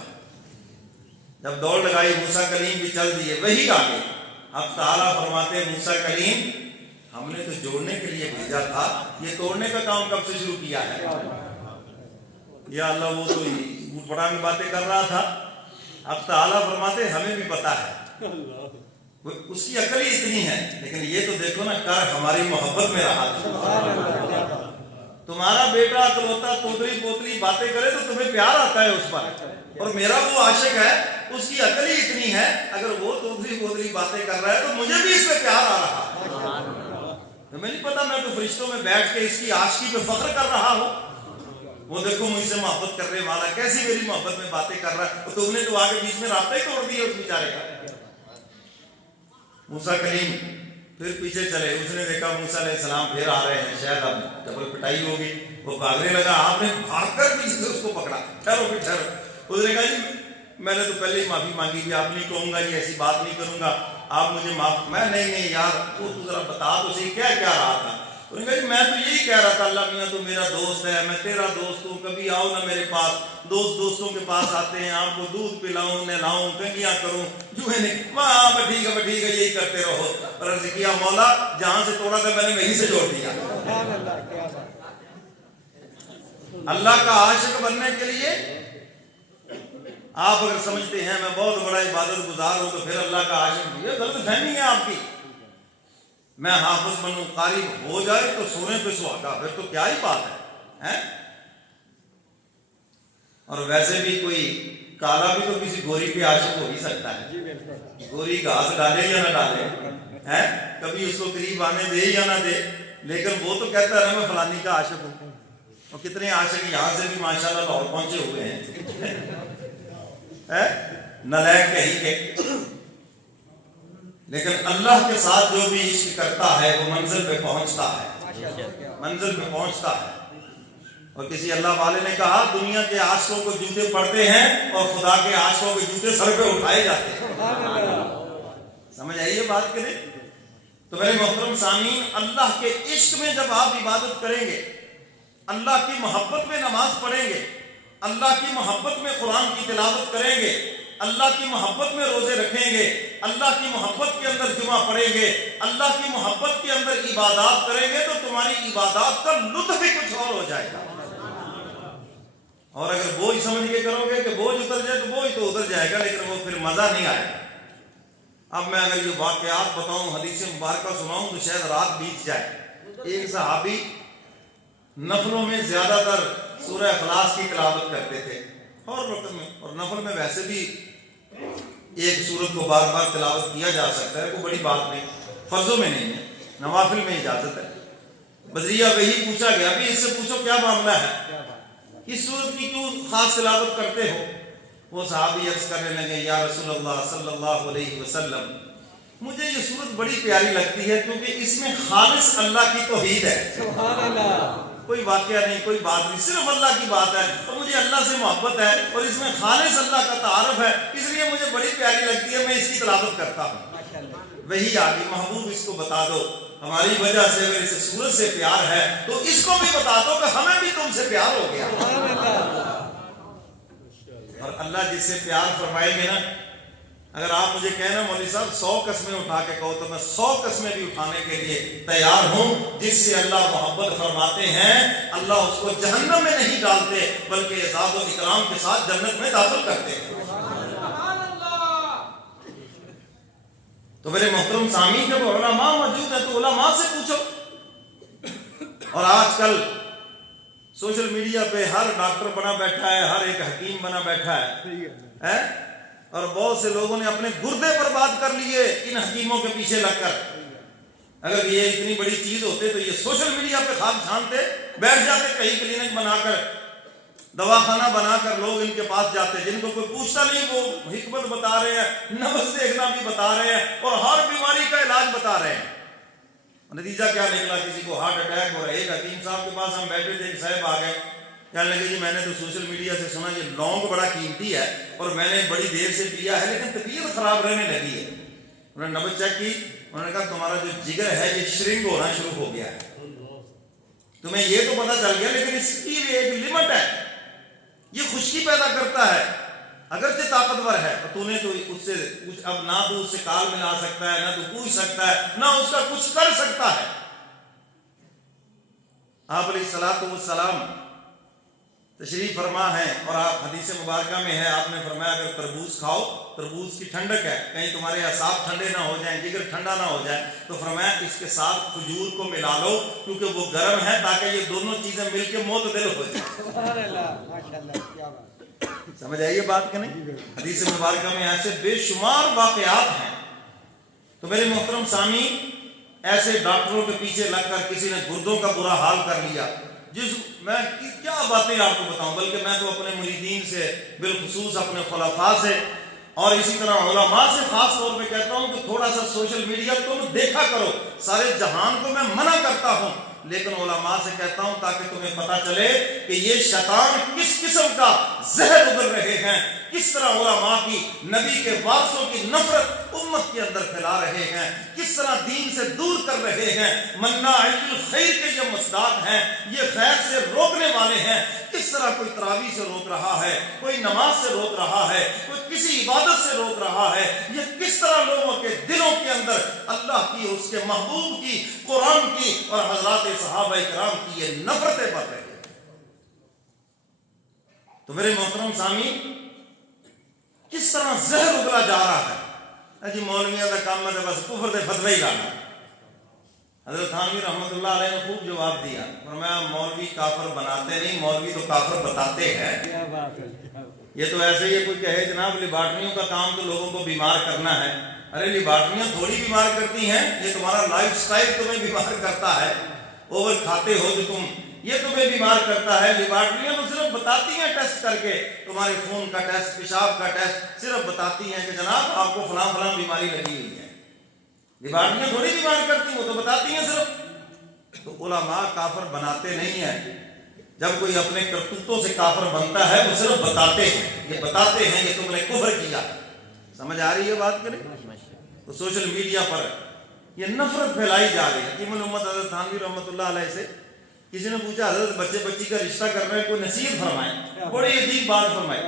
جب دوڑ لگائی موسیٰ کلیم بھی چل دیے، وہی آگے اب تعالیٰ فرماتے ہیں موسیٰ کلیم ہم نے تو جوڑنے کے لیے بھیجا تھا، یہ توڑنے کا کام کب سے شروع کیا ہے؟ یا اللہ وہ تو پڑھانگ باتیں کر رہا تھا۔ اب تعالیٰ فرماتے ہمیں بھی پتا ہے، اس کی عقل ہی اتنی ہے، لیکن یہ تو دیکھو نا کر ہماری محبت میں رہا تھا۔ تمہارا بیٹا اکلوتا توتلی پوتلی باتیں کرے تو تمہیں پیار آتا ہے اس پر، اور میرا وہ عاشق ہے اس کی عقل ہی اتنی ہے، اگر وہ توتلی پوتلی باتیں کر رہا ہے تو مجھے بھی اس پہ پیار آ رہا ہے۔ تمہیں نہیں پتا میں تو فرشتوں میں بیٹھ کے اس کی عاشقی پہ فخر کر رہا ہوں۔ وہ دیکھو مجھ سے محبت کرنے والا کیسی میری محبت میں باتیں کر رہا ہے، تو تم نے تو آگے بیچ میں رابطہ ہی توڑ دیا اس بیچارے کا۔ موسیٰ کلیم پھر پیچھے چلے، اس نے دیکھا موسیٰ علیہ السلام پھر آ رہے ہیں، شاید اب ڈبل پٹائی ہوگی، وہ بھاگنے لگا، آپ نے بھاگ کر پیچھے سے اس کو پکڑا، ٹھہرو پھر ٹھہرو۔ اس نے کہا جی میں نے تو پہلے ہی معافی مانگی تھی، آپ نہیں کہوں گا جی ایسی بات نہیں کروں گا، آپ مجھے معاف۔ میں نہیں یار تو ذرا بتا تو صحیح کیا کیا رہا تھا؟ انہوں نے کہا جی میں تو یہی کہہ رہا تھا اللہ میاں تو میرا دوست ہے، میں تیرا دوست ہوں، کبھی آؤ نا میرے پاس، دوست دوستوں کے پاس آتے ہیں، آپ کو دودھ پلاؤں نہلاؤں کنگیاں کروں، جوہے نہیں وہاں ٹھیک ہے یہی کرتے رہو۔ اور عرض کیا مولا جہاں سے توڑا تھا میں نے وہیں سے جوڑ دیا۔ اللہ کا عاشق بننے کے لیے آپ اگر سمجھتے ہیں میں بہت بڑا عبادت گزار ہوں تو پھر اللہ کا عاشق، یہ غلط فہمی ہے آپ کی۔ میں حافظ بنوں قاری ہو جائے تو سونے پہ سہاگا، پھر تو کیا ہی بات ہے۔ اور ویسے بھی کوئی کالا بھی تو کسی گوری پہ عاشق ہو ہی سکتا ہے، گوری گھاس ڈالے یا نہ ڈالے، کبھی اس کو قریب آنے دے یا نہ دے، لیکن وہ تو کہتا ہے میں فلانی کا عاشق ہوں۔ اور کتنے عاشق یہاں سے بھی ماشاءاللہ لاہور پہنچے ہوئے ہیں، نالائق کہیں کے، لیکن اللہ کے ساتھ جو بھی عشق کرتا ہے وہ منزل پہ پہنچتا ہے، منزل پہ پہنچتا ہے۔ اور کسی اللہ والے نے کہا دنیا کے عاشقوں کو جوتے پڑتے ہیں اور خدا کے عاشقوں کے جوتے سر پہ اٹھائے جاتے ہیں۔ سمجھ آئی یہ بات کہ نہیں؟ تو میرے محترم سامعین، اللہ کے عشق میں جب آپ عبادت کریں گے، اللہ کی محبت میں نماز پڑھیں گے، اللہ کی محبت میں قرآن کی تلاوت کریں گے، اللہ کی محبت میں روزے رکھیں گے، اللہ کی محبت کے اندر جمعہ پڑھیں گے، اللہ کی محبت کے اندر عبادات کریں گے تو تمہاری عبادات کا لطف ہی کچھ اور ہو جائے گا۔ اور اگر بوجھ سمجھ کے کرو گے کہ بوجھ اتر جائے تو بوجھ تو اتر جائے گا، لیکن وہ پھر مزہ نہیں آئے گا۔ اب میں اگر یہ واقعات بتاؤں، حدیث مبارکہ سناؤں تو شاید رات بیت جائے۔ ایک صحابی نفلوں میں زیادہ تر سورہ اخلاص کی تلاوت کرتے تھے، اور وقت میں اور نفل میں ویسے بھی ایک سورت کو بار بار تلاوت کیا جا سکتا ہے، کوئی بڑی بات نہیں، فرضوں میں نہیں ہے، نوافل میں اجازت ہے۔ بذریعہ وہی پوچھا گیا بھی اس سے پوچھو کیا معاملہ ہے، اس سورت کی کیوں خاص تلاوت کرتے ہو؟ وہ صحابی عرض کرنے لگے یا رسول اللہ صلی اللہ علیہ وسلم مجھے یہ سورت بڑی پیاری لگتی ہے کیونکہ اس میں خالص اللہ کی توحید ہے، سبحان اللہ، کوئی واقعہ نہیں، کوئی بات نہیں، صرف اللہ کی بات ہے، اور مجھے اللہ سے محبت ہے اور اس میں خالص اللہ کا تعارف ہے، اس لیے مجھے بڑی پیاری لگتی ہے، میں اس کی تلاوت کرتا ہوں۔ وہی آگے محبوب اس کو بتا دو ہماری وجہ سے اگر اسے سورت سے پیار ہے تو اس کو بھی بتا دو کہ ہمیں بھی تم سے پیار ہو گیا۔ اور اللہ جس سے پیار فرمائیں گے نا، اگر آپ مجھے کہنا مولوی صاحب 100 قسمیں اٹھا کے کہو تو میں 100 قسمیں بھی اٹھانے کے لیے تیار ہوں۔ جس سے اللہ محبت فرماتے ہیں اللہ اس کو جہنم میں نہیں ڈالتے بلکہ اعزاز و اکرام کے ساتھ جنت میں داخل کرتے ہیں۔ تو میرے محترم سامعین جب علماء موجود ہیں تو علماء سے پوچھو۔ اور آج کل سوشل میڈیا پہ ہر ڈاکٹر بنا بیٹھا ہے، ہر ایک حکیم بنا بیٹھا ہے، اور بہت سے لوگوں نے اپنے گردے برباد کر لیے ان حکیموں کے پیچھے لگ کر۔ اگر یہ اتنی بڑی چیز ہوتے تو یہ سوشل میڈیا پہ خواب چھانتے بیٹھ جاتے، کہیں کلینک بنا کر دواخانہ بنا کر لوگ ان کے پاس جاتے جن کو کوئی پوچھتا نہیں، وہ حکمت بتا رہے ہیں، نبض دیکھنا بھی بتا رہے ہیں اور ہر بیماری کا علاج بتا رہے ہیں۔ نتیجہ کیا نکلا؟ کسی کو ہارٹ اٹیک ہو رہا ہے، ایک حکیم صاحب کے پاس ہم بیٹھے تھے، ایک صاحب آ گئے، کہنے لگے جی میں نے تو سوشل میڈیا سے سنا یہ لونگ بڑا قیمتی ہے اور میں نے بڑی دیر سے پیا ہے لیکن طبیعت خراب رہنے لگی ہے. انہوں نے نبض چیک کی, انہوں نے کہا تمہارا جو جگر ہے یہ شرنک ہونا شروع ہو گیا ہے. تمہیں یہ تو پتا چل گیا لیکن اس کی بھی ایک لمٹ ہے, یہ خشکی پیدا کرتا ہے اگرچہ طاقتور ہے, تو نے تو اس سے کچھ اب نہ تو اس سے کال ملا سکتا ہے, نہ تو پوچھ سکتا ہے, نہ اس کا کچھ کر سکتا ہے. آپ علیہ الصلوۃ والسلام تشریف فرما ہے اور آپ حدیث مبارکہ میں ہے, آپ نے فرمایا اگر تربوز کھاؤ, تربوز کی ٹھنڈک ہے, کہیں تمہارے اعصاب ٹھنڈے نہ ہو جائیں, جگر ٹھنڈا نہ ہو جائے, تو فرمایا اس کے ساتھ کھجور کو ملا لو کیونکہ وہ گرم ہے تاکہ یہ دونوں چیزیں مل کے معتدل ہو جائیں. سبحان اللہ, ماشاءاللہ, کیا بات. سمجھ آئیے بات کہ نہیں؟ حدیث مبارکہ میں ایسے بے شمار واقعات ہیں. تو میرے محترم سامعین, ایسے ڈاکٹروں کے پیچھے لگ کر کسی نے گردوں کا برا حال کر لیا, جس میں کیا باتیں آپ کو بتاؤں, بلکہ میں تو اپنے مریدین سے, بالخصوص اپنے خلفاء سے اور اسی طرح علماء سے خاص طور پہ کہتا ہوں کہ تھوڑا سا سوشل میڈیا تم دیکھا کرو. سارے جہان کو میں منع کرتا ہوں, لیکن علماء سے کہتا ہوں تاکہ تمہیں پتا چلے کہ یہ شیطان کس قسم کا زہر اگل رہے ہیں, کس طرح علماء کی, نبی کے وارثوں کی نفرت امت کے اندر پھیلا رہے ہیں, کس طرح دین سے دور کر رہے ہیں, مناع للخیر کے یہ مصداق ہیں, یہ خیر سے روکنے والے ہیں. کس طرح کوئی تراویح سے روک رہا ہے, کوئی نماز سے روک رہا ہے, کوئی کسی عبادت سے روک رہا ہے. یہ کس طرح لوگوں کے دلوں کے اندر اللہ کی, اس کے محبوب کی, قرآن کی اور حضرات صحابہ کرام کی یہ نفرتیں بڑھ رہی ہیں. تو میرے محترم سامعین, کس طرح زہر اگلا جا رہا ہے. جی مولویوں کا کام ہے بس کفر دے فتوی لانا. حضرت تھانوی رحمۃ اللہ علیہ نے خوب جواب دیا, فرمایا مولوی کافر بناتے نہیں, مولوی تو کافر بتاتے ہیں. کیا بات ہے. یہ تو ایسے ہی کوئی کہے جناب لیبارٹریوں کا کام تو لوگوں کو بیمار کرنا ہے. ارے لیبارٹریاں تھوڑی بیمار کرتی ہیں, یہ تمہارا لائف سٹائل تمہیں بیمار کرتا ہے. اوور کھاتے ہو جو تم, یہ تمہیں بیمار کرتا ہے. لیبارٹریاں تو صرف بتاتی ہیں ٹیسٹ کر کے, تمہارے خون کا ٹیسٹ, پیشاب کا ٹیسٹ صرف بتاتی ہیں کہ جناب آپ کو فلاں فلاں بیماری لگی ہوئی ہے. لیبارٹریاں تھوڑی بیمار کرتی, وہ تو بتاتی ہیں صرف. تو علماء کافر بناتے نہیں ہیں. جب کوئی اپنے کرتوتوں سے کافر بنتا ہے وہ صرف بتاتے ہیں, یہ بتاتے ہیں کہ تم نے کفر کیا. سمجھ آ رہی ہے بات کریں؟ تو سوشل میڈیا پر یہ نفرت پھیلائی جا رہی ہے. حکیم الامت حضرت تھانوی رحمۃ اللہ علیہ سے کسی نے پوچھا حضرت بچے بچی کا رشتہ کر رہے ہیں, کوئی نصیحت فرمائیں. بڑی عجیب بات فرمائی.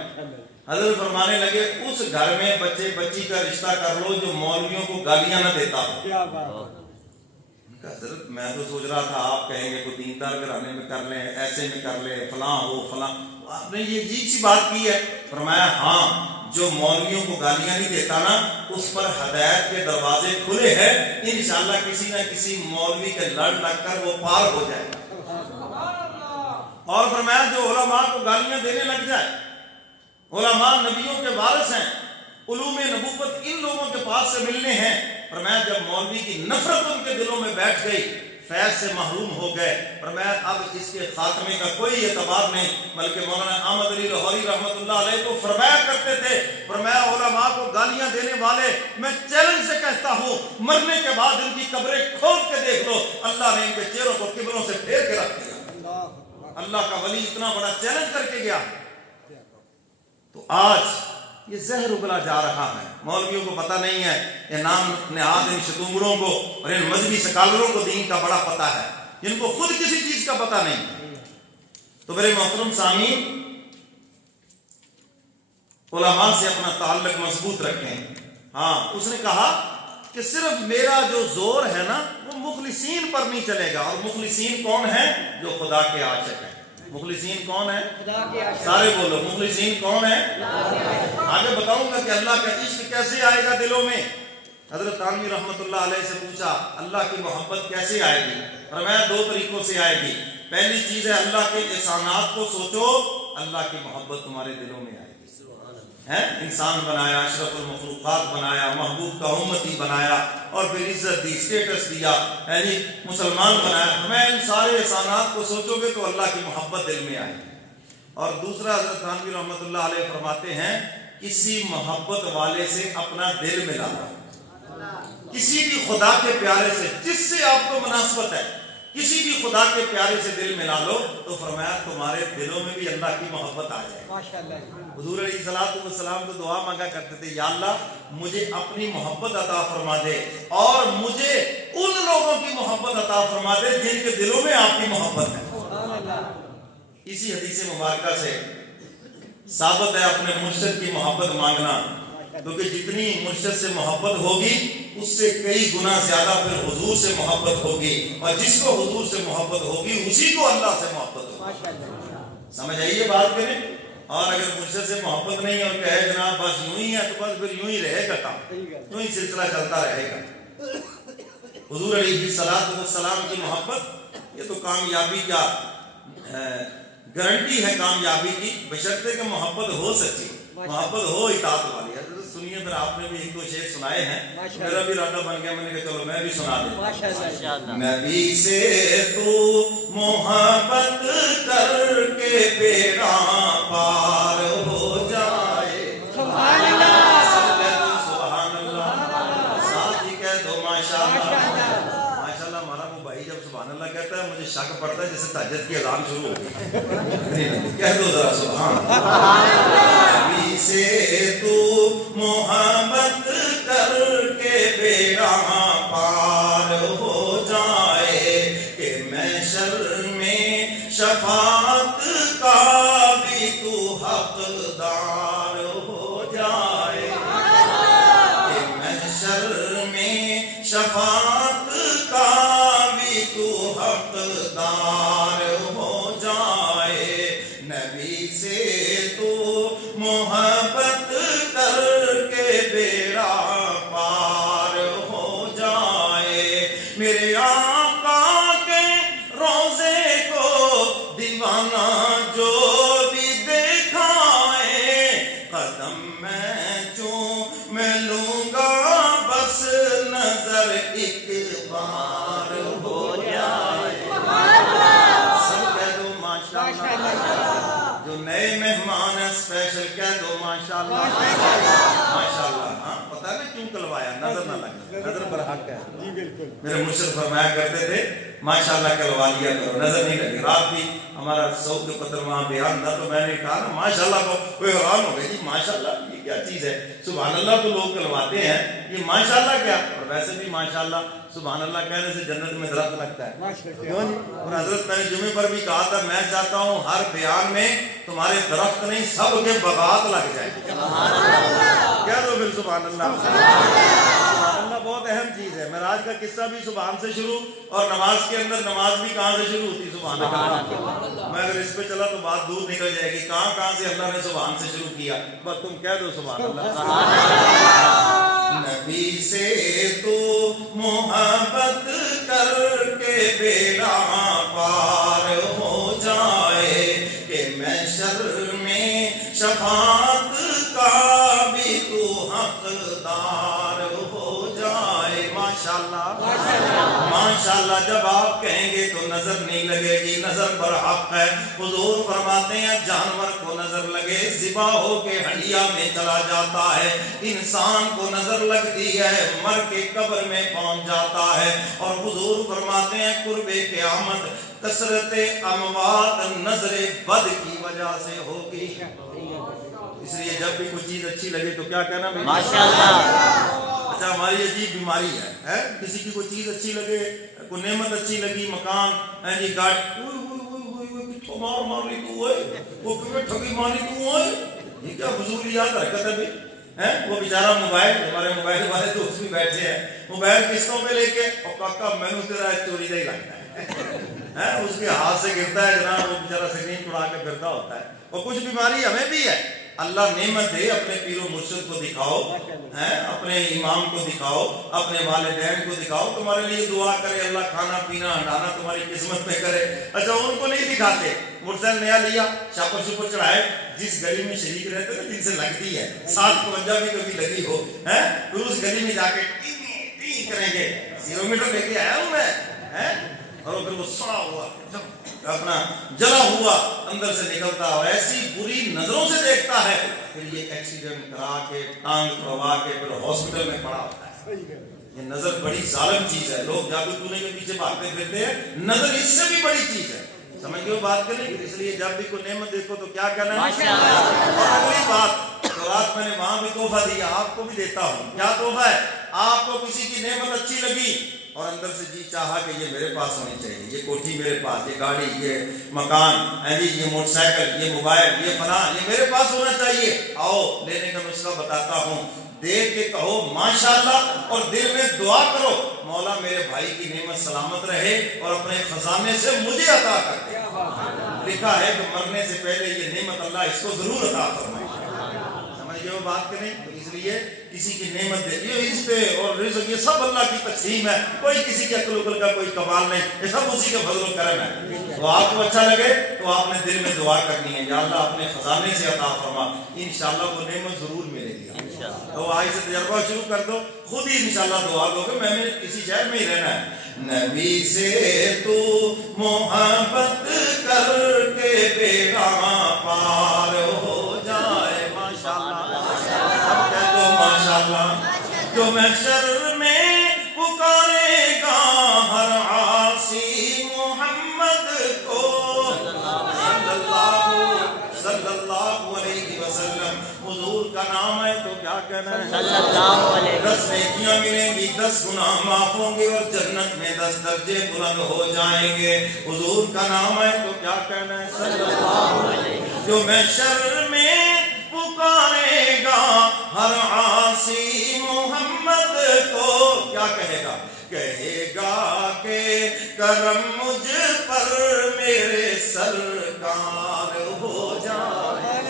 حضرت فرمانے لگے اس گھر میں بچے بچی کا رشتہ کر لو جو مولویوں کو گالیاں نہ دیتا ہو. کیا بات. حضرت میں تو سوچ رہا تھا آپ کہیں گے کوئی دیندار گھرانے میں کر لیں, ایسے میں کر لیں, فلاں ہو فلاں. آپ نے یہ عجیب سی بات کی ہے. فرمایا ہاں, جو مولویوں کو گالیاں نہیں دیتا نا, اس پر ہدایت کے دروازے کھلے ہیں. انشاءاللہ کسی نہ کسی مولوی کے لڑ لگ کر وہ پار ہو جائے گا. اور فرمایا جو علماء کو گالیاں دینے لگ جائے, علماء نبیوں کے وارث ہیں, علوم نبوت ان لوگوں کے پاس سے ملنے ہیں. فرمایا جب مولوی کی نفرت ان کے دلوں میں بیٹھ گئی, فیض سے محروم ہو گئے. فرمایا اب اس کے خاتمے کا کوئی اعتبار نہیں. بلکہ مولانا احمد علی لاہوری رحمۃ اللہ علیہ کو فرمایا کرتے تھے, فرمایا علماء کو گالیاں دینے والے میں چیلنج سے کہتا ہوں مرنے کے بعد ان کی قبریں کھود کے دیکھ لو, اللہ نے ان کے چہروں کو قبروں سے پھیر کے رکھ دیا. اللہ کا ولی اتنا بڑا چیلنج کر کے گیا. تو آج یہ زہر اگلا جا رہا ہے. مولویوں کو پتہ نہیں ہے, یہ نام نہاد ان شتونگڑوں کو اور ان مذہبی سکالروں کو دین کا بڑا پتہ ہے, جن کو خود کسی چیز کا پتہ نہیں. تو میرے محترم سامعین, علماء سے اپنا تعلق مضبوط رکھیں. ہاں, اس نے کہا کہ صرف میرا جو زور ہے نا وہ مخلصین پر نہیں چلے گا. اور مخلصین کون ہیں؟ جو خدا کے عاشق ہیں. مخلصین کون ہیں؟ سارے بولو, مخلصین کون ہیں؟ آگے بتاؤں گا کہ اللہ کا عشق کیسے آئے گا دلوں میں. حضرت تھانوی رحمۃ اللہ علیہ سے پوچھا اللہ کی محبت کیسے آئے گی. فرمایا دو طریقوں سے آئے گی. پہلی چیز ہے اللہ کے احسانات کو سوچو, اللہ کی محبت تمہارے دلوں میں آئے گی. انسان بنایا, اشرف المخلوقات بنایا, محبوب کا امتی بنایا, اور پھر عزت دی, اسٹیٹس دیا, یعنی مسلمان بنایا. میں ان سارے احسانات کو سوچو گے تو اللہ کی محبت دل میں آئے گی. اور دوسرا حضرت تھانوی رحمۃ اللہ علیہ فرماتے ہیں کسی محبت والے سے اپنا دل ملا, کسی بھی خدا کے پیارے سے جس سے آپ کو مناسبت ہے, کسی بھی خدا کے پیارے سے دل ملا لو تو فرمایا تمہارے دلوں میں بھی اللہ کی محبت آ جائے. ماشاءاللہ. حضور علیہ الصلوۃ والسلام تو دعا مانگا کرتے تھے یا اللہ مجھے اپنی محبت عطا فرما دے اور مجھے ان لوگوں کی محبت عطا فرما دے جن کے دلوں میں آپ کی محبت ہے. سبحان اللہ. اسی حدیث مبارکہ سے ثابت ہے اپنے مرشد کی محبت مانگنا، کیونکہ جتنی مرشد سے محبت ہوگی اس سے کئی گنا زیادہ پھر حضور سے محبت ہوگی، اور جس کو حضور سے محبت ہوگی اسی کو اللہ سے محبت ہوگی. ماشاءاللہ. سمجھ آئیے بات کریں. اور اگر مرشد سے محبت نہیں اور کہے جناب بس یوں ہی ہے تو بس پھر یوں ہی رہے گا کام، یوں ہی سلسلہ چلتا رہے گا. حضور علیہ الصلوۃ والسلام کی محبت یہ تو کامیابی کا گارنٹی ہے، کامیابی کی، بشرطے کہ محبت ہو سچی، محبت ہو اطاعت والی. حضرت سنیے پھر آپ نے بھی ایک دو شعر سنائے ہیں، میرا بھی ارادہ بن گیا، میں نے کہا چلو میں بھی سنا دوں. ماشاءاللہ. نبی سے تو محبت کر کے بیڑا پار ہو جائے. سبحان اللہ. سبحان اللہ. ساتھ ہی کہہ دو ماشاءاللہ. ماشاءاللہ. ہمارا وہ بھائی جب سبحان اللہ کہتا ہے مجھے شک پڑتا ہے جیسے تہجد کی اذان شروع ہو گئی. کہہ دو ذرا سبحان اللہ. نبی سے تو محبت کر کے بیڑا پار ہو جائے کہ محشر میں شفاعت کا بھی تو حقدار ہو جائے. کہ محشر میں شفاعت کا بھی تو حقدار ہو جائے. نبی سے تو محبت کر کے بیڑا پار ہو جائے. میرے آقا کے روزے کو دیوانہ جو بھی دیکھائے قدم میں چوم لوں گا بس نظر ایک بار ہو جائے. سب کہہ دو ماشاءاللہ. جو نئے مہمان ہیں اسپیشل کہہ دو ماشاءاللہ. ماشاءاللہ. ہاں پتہ ہے کیوں کلوایا؟ نظر نہ لگے، نظر برحق ہے. جی بالکل. میرے مرشد فرمایا کرتے تھے ماشاءاللہ کلوا لیا کرو، نظر نہیں لگے. رات بھی ہمارا سعود قدر وہاں بیان تھا تو میں نے کہا نا ماشاءاللہ کو کوئی حیران ہو گئی جی ماشاءاللہ یہ کیا چیز ہے. سبحان اللہ تو لوگ کلواتے ہیں، یہ ماشاءاللہ کیا؟ اور ویسے بھی ماشاءاللہ سبحان اللہ کہنے سے جنت میں درخت لگتا ہے. کیوں جی؟ اور حضرت میں نے جمعے پر بھی کہا تھا میں چاہتا ہوں ہر بیان میں تمہارے درخت نہیں سب کے بغات لگ جائے. کیا دو پھر سبحان اللہ. سبحان اللہ بہت اہم چیز ہے. معراج کا قصہ بھی سبحان سے شروع اور نماز کے اندر نماز بھی کہاں سے شروع ہوتی؟ سبحان اللہ. میں اگر اس پہ چلا تو بات دور نکل جائے گی. کہاں سے اللہ نے سبحان سے شروع کیا؟ بس تم کہہ دو سبحان اللہ. نبی سے تو محبت کر کے بیڑا پار ہو جائے کہ محشر میں شفاعت کا بھی تو حقدار ہو جائے. ماشاءاللہ. ماشاءاللہ. جب آپ کہیں گے تو نظر نہیں لگے گی، نظر برحق ہے. حضور فرماتے ہیں جانور کو نظر لگے ذبح ہو کے ہڈیا میں چلا جاتا ہے، انسان کو نظر لگتی ہے مر کے قبر میں پہنچ جاتا ہے. اور حضور فرماتے ہیں قرب قیامت کثرت اموات نظر بد کی وجہ سے ہوگی. اس لیے جب بھی کوئی چیز اچھی لگے تو کیا کہنا ماشاءاللہ. اچھا ہماری عجیب بیماری ہے کسی کی کوئی چیز اچھی لگے، کوئی نعمت اچھی لگی، مکان ہے جی گاڑی کتوں مار ماری تو ہوئے وہ کیوں ٹھگی ماری تو ہوئے، یہ کیا فضولیات حرکت ہے بھی. وہ بیچارہ موبائل ہمارے موبائل والے دوست بھی بیٹھے ہیں موبائل قسطوں پہ لے کے اور کاکا میں نے تیرا چوری کا ہی لگتا ہے اس کے ہاتھ سے گرتا ہے جناب وہ بیچارہ سکرین توڑا کے پھرتا ہوتا ہے. اور کچھ بیماری ہمیں بھی ہے. اللہ نعمت دے اپنے پیر و مرشد کو دکھاؤ، اپنے امام کو دکھاؤ، اپنے والدین کو دکھاؤ، تمہارے لیے دعا کرے اللہ کھانا پینا ہنڈانا تمہاری قسمت میں کرے. اچھا ان کو نہیں دکھاتے. مرسل نیا لیا شاپر شپر چڑھائے جس گلی میں شریک رہتے نا جن سے لگتی ہے 752 بھی کبھی لگی ہو پھر اس گلی میں جا کے ٹی کریں گے 0 میٹر لے کے آیا ہوں میں اور پھر وہ سڑا ہوا اپنا جلا ہوا اندر سے نکلتا اور ایسی بری نظروں سے دیکھتا ہے. پھر یہ ایکسیڈنٹ کرا کے ٹانگ کروا کے پھر ہاسپٹل میں پڑا ہوتا ہے. یہ نظر بڑی ظالم چیز ہے. لوگ جادو ٹونے کے پیچھے بھاگتے پھرتے ہیں, نظر اس سے بھی بڑی چیز ہے. سمجھ گئے بات کریں. اس لیے جب بھی کوئی نعمت دیکھو تو کیا کہنا ہے ماشاءاللہ. اور اگلی بات, تو رات میں نے وہاں بھی تحفہ دیا, آپ کو بھی دیتا ہوں. کیا تحفہ ہے؟ آپ کو کسی کی نعمت اچھی لگی اور اندر سے جی چاہا کہ یہ میرے پاس ہونی چاہیے, یہ کوٹھی میرے پاس, یہ گاڑی, یہ مکان, یہ موٹر سائیکل, یہ موبائل, یہ فلاں, یہ میرے پاس ہونا چاہیے. آؤ لینے کا نسخہ بتاتا ہوں. دیکھ کے کہو ماشاءاللہ, اور دل میں دعا کرو مولا میرے بھائی کی نعمت سلامت رہے اور اپنے خزانے سے مجھے عطا کر دے. لکھا ہے کہ مرنے سے پہلے یہ نعمت اللہ اس کو ضرور عطا فرمائے. سمجھ گئے وہ بات کریں. تو اس لیے کسی کی نعمت دے, یہ رشتے اور رزق یہ سب اللہ کی تقسیم ہے. کوئی کسی کی عقل وقل کا کوئی کمال نہیں, یہ سب اسی کے فضل و کرم ہے. تو آپ کو اچھا لگے تو آپ نے دل میں دعا کرنی ہے, یا اللہ اپنے خزانے سے عطا فرما, انشاءاللہ وہ نعمت ضرور ملے گی. تو آج سے تجربہ شروع کر دو, خود ہی انشاءاللہ دعا دو کہ میں نے کسی شہر میں ہی رہنا ہے. نبی سے تو محبت کر کے بیڑا پار ہو جائے. ماشاءاللہ, سب کہہ دو ماشاءاللہ. جو محشر میں پکارے گا ہر عاصی محمد کو صلی اللہ علیہ وسلم. حضور کا نام ہے تو کیا کہنا ہے صلی اللہ علیہ وسلم. 10 نیکیاں ملیں گی, 10 گناہ معاف ہوں گے, اور جنت میں 10 درجے بلند ہو جائیں گے. حضور کا نام ہے تو کیا کہنا ہے صلی اللہ علیہ وسلم. جو محشر میں پکارے گا ہر عاصی محمد کو, کیا کہے گا؟ کہے گا کہ کرم مجھ پر میرے سرکار ہو جائے.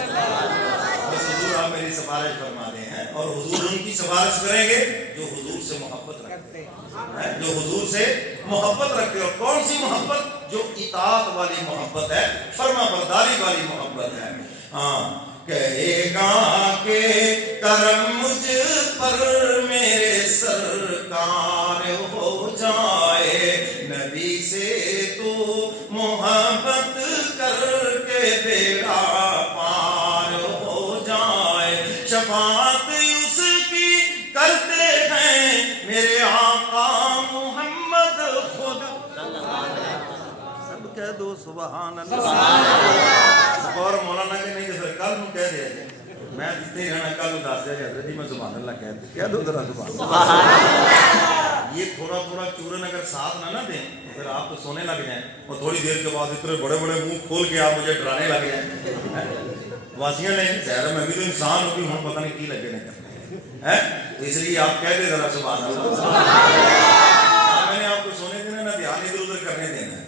بس حضور آپ میری سفارش فرما دیں ہیں, اور حضور ان کی سفارش کریں گے جو حضور سے محبت رکھتے ہیں, جو حضور سے محبت رکھتے ہیں. اور کون سی محبت؟ جو اطاعت والی محبت ہے, فرما برداری والی محبت ہے. ہاں, کہے گا کہ کرم مجھ پر میرے سرکار ہو جائے. نبی سے تو محبت کر کے بیڑا پار ہو جائے. شفاعت اس کی کرتے ہیں میرے آقا محمد خود. سب کہہ دو سبحان اللہ. اور مولانا کے نہیں تو کل نو کہہ دیا جائے, میں جتنے رہنا کل دس دیا حضرت جی میں سبحان اللہ کہہ دو ذرا سبحان اللہ. یہ تھوڑا تھوڑا چورن اگر ساتھ نہ دیں تو پھر آپ تو سونے لگ جائیں, اور تھوڑی دیر کے بعد اتنے بڑے بڑے منہ کھول کے آپ مجھے ڈرانے لگ جائیں. واسیاں نہیں ظاہر میں بھی تو انسان ہوتی ہوں, پتہ نہیں کی لگے نہیں کرنے ہیں. اس لیے آپ کہہ دیں ذرا سبحان اللہ. میں نے آپ کو سونے دینا نہ دھیان ادھر ادھر کرنے دینا ہے.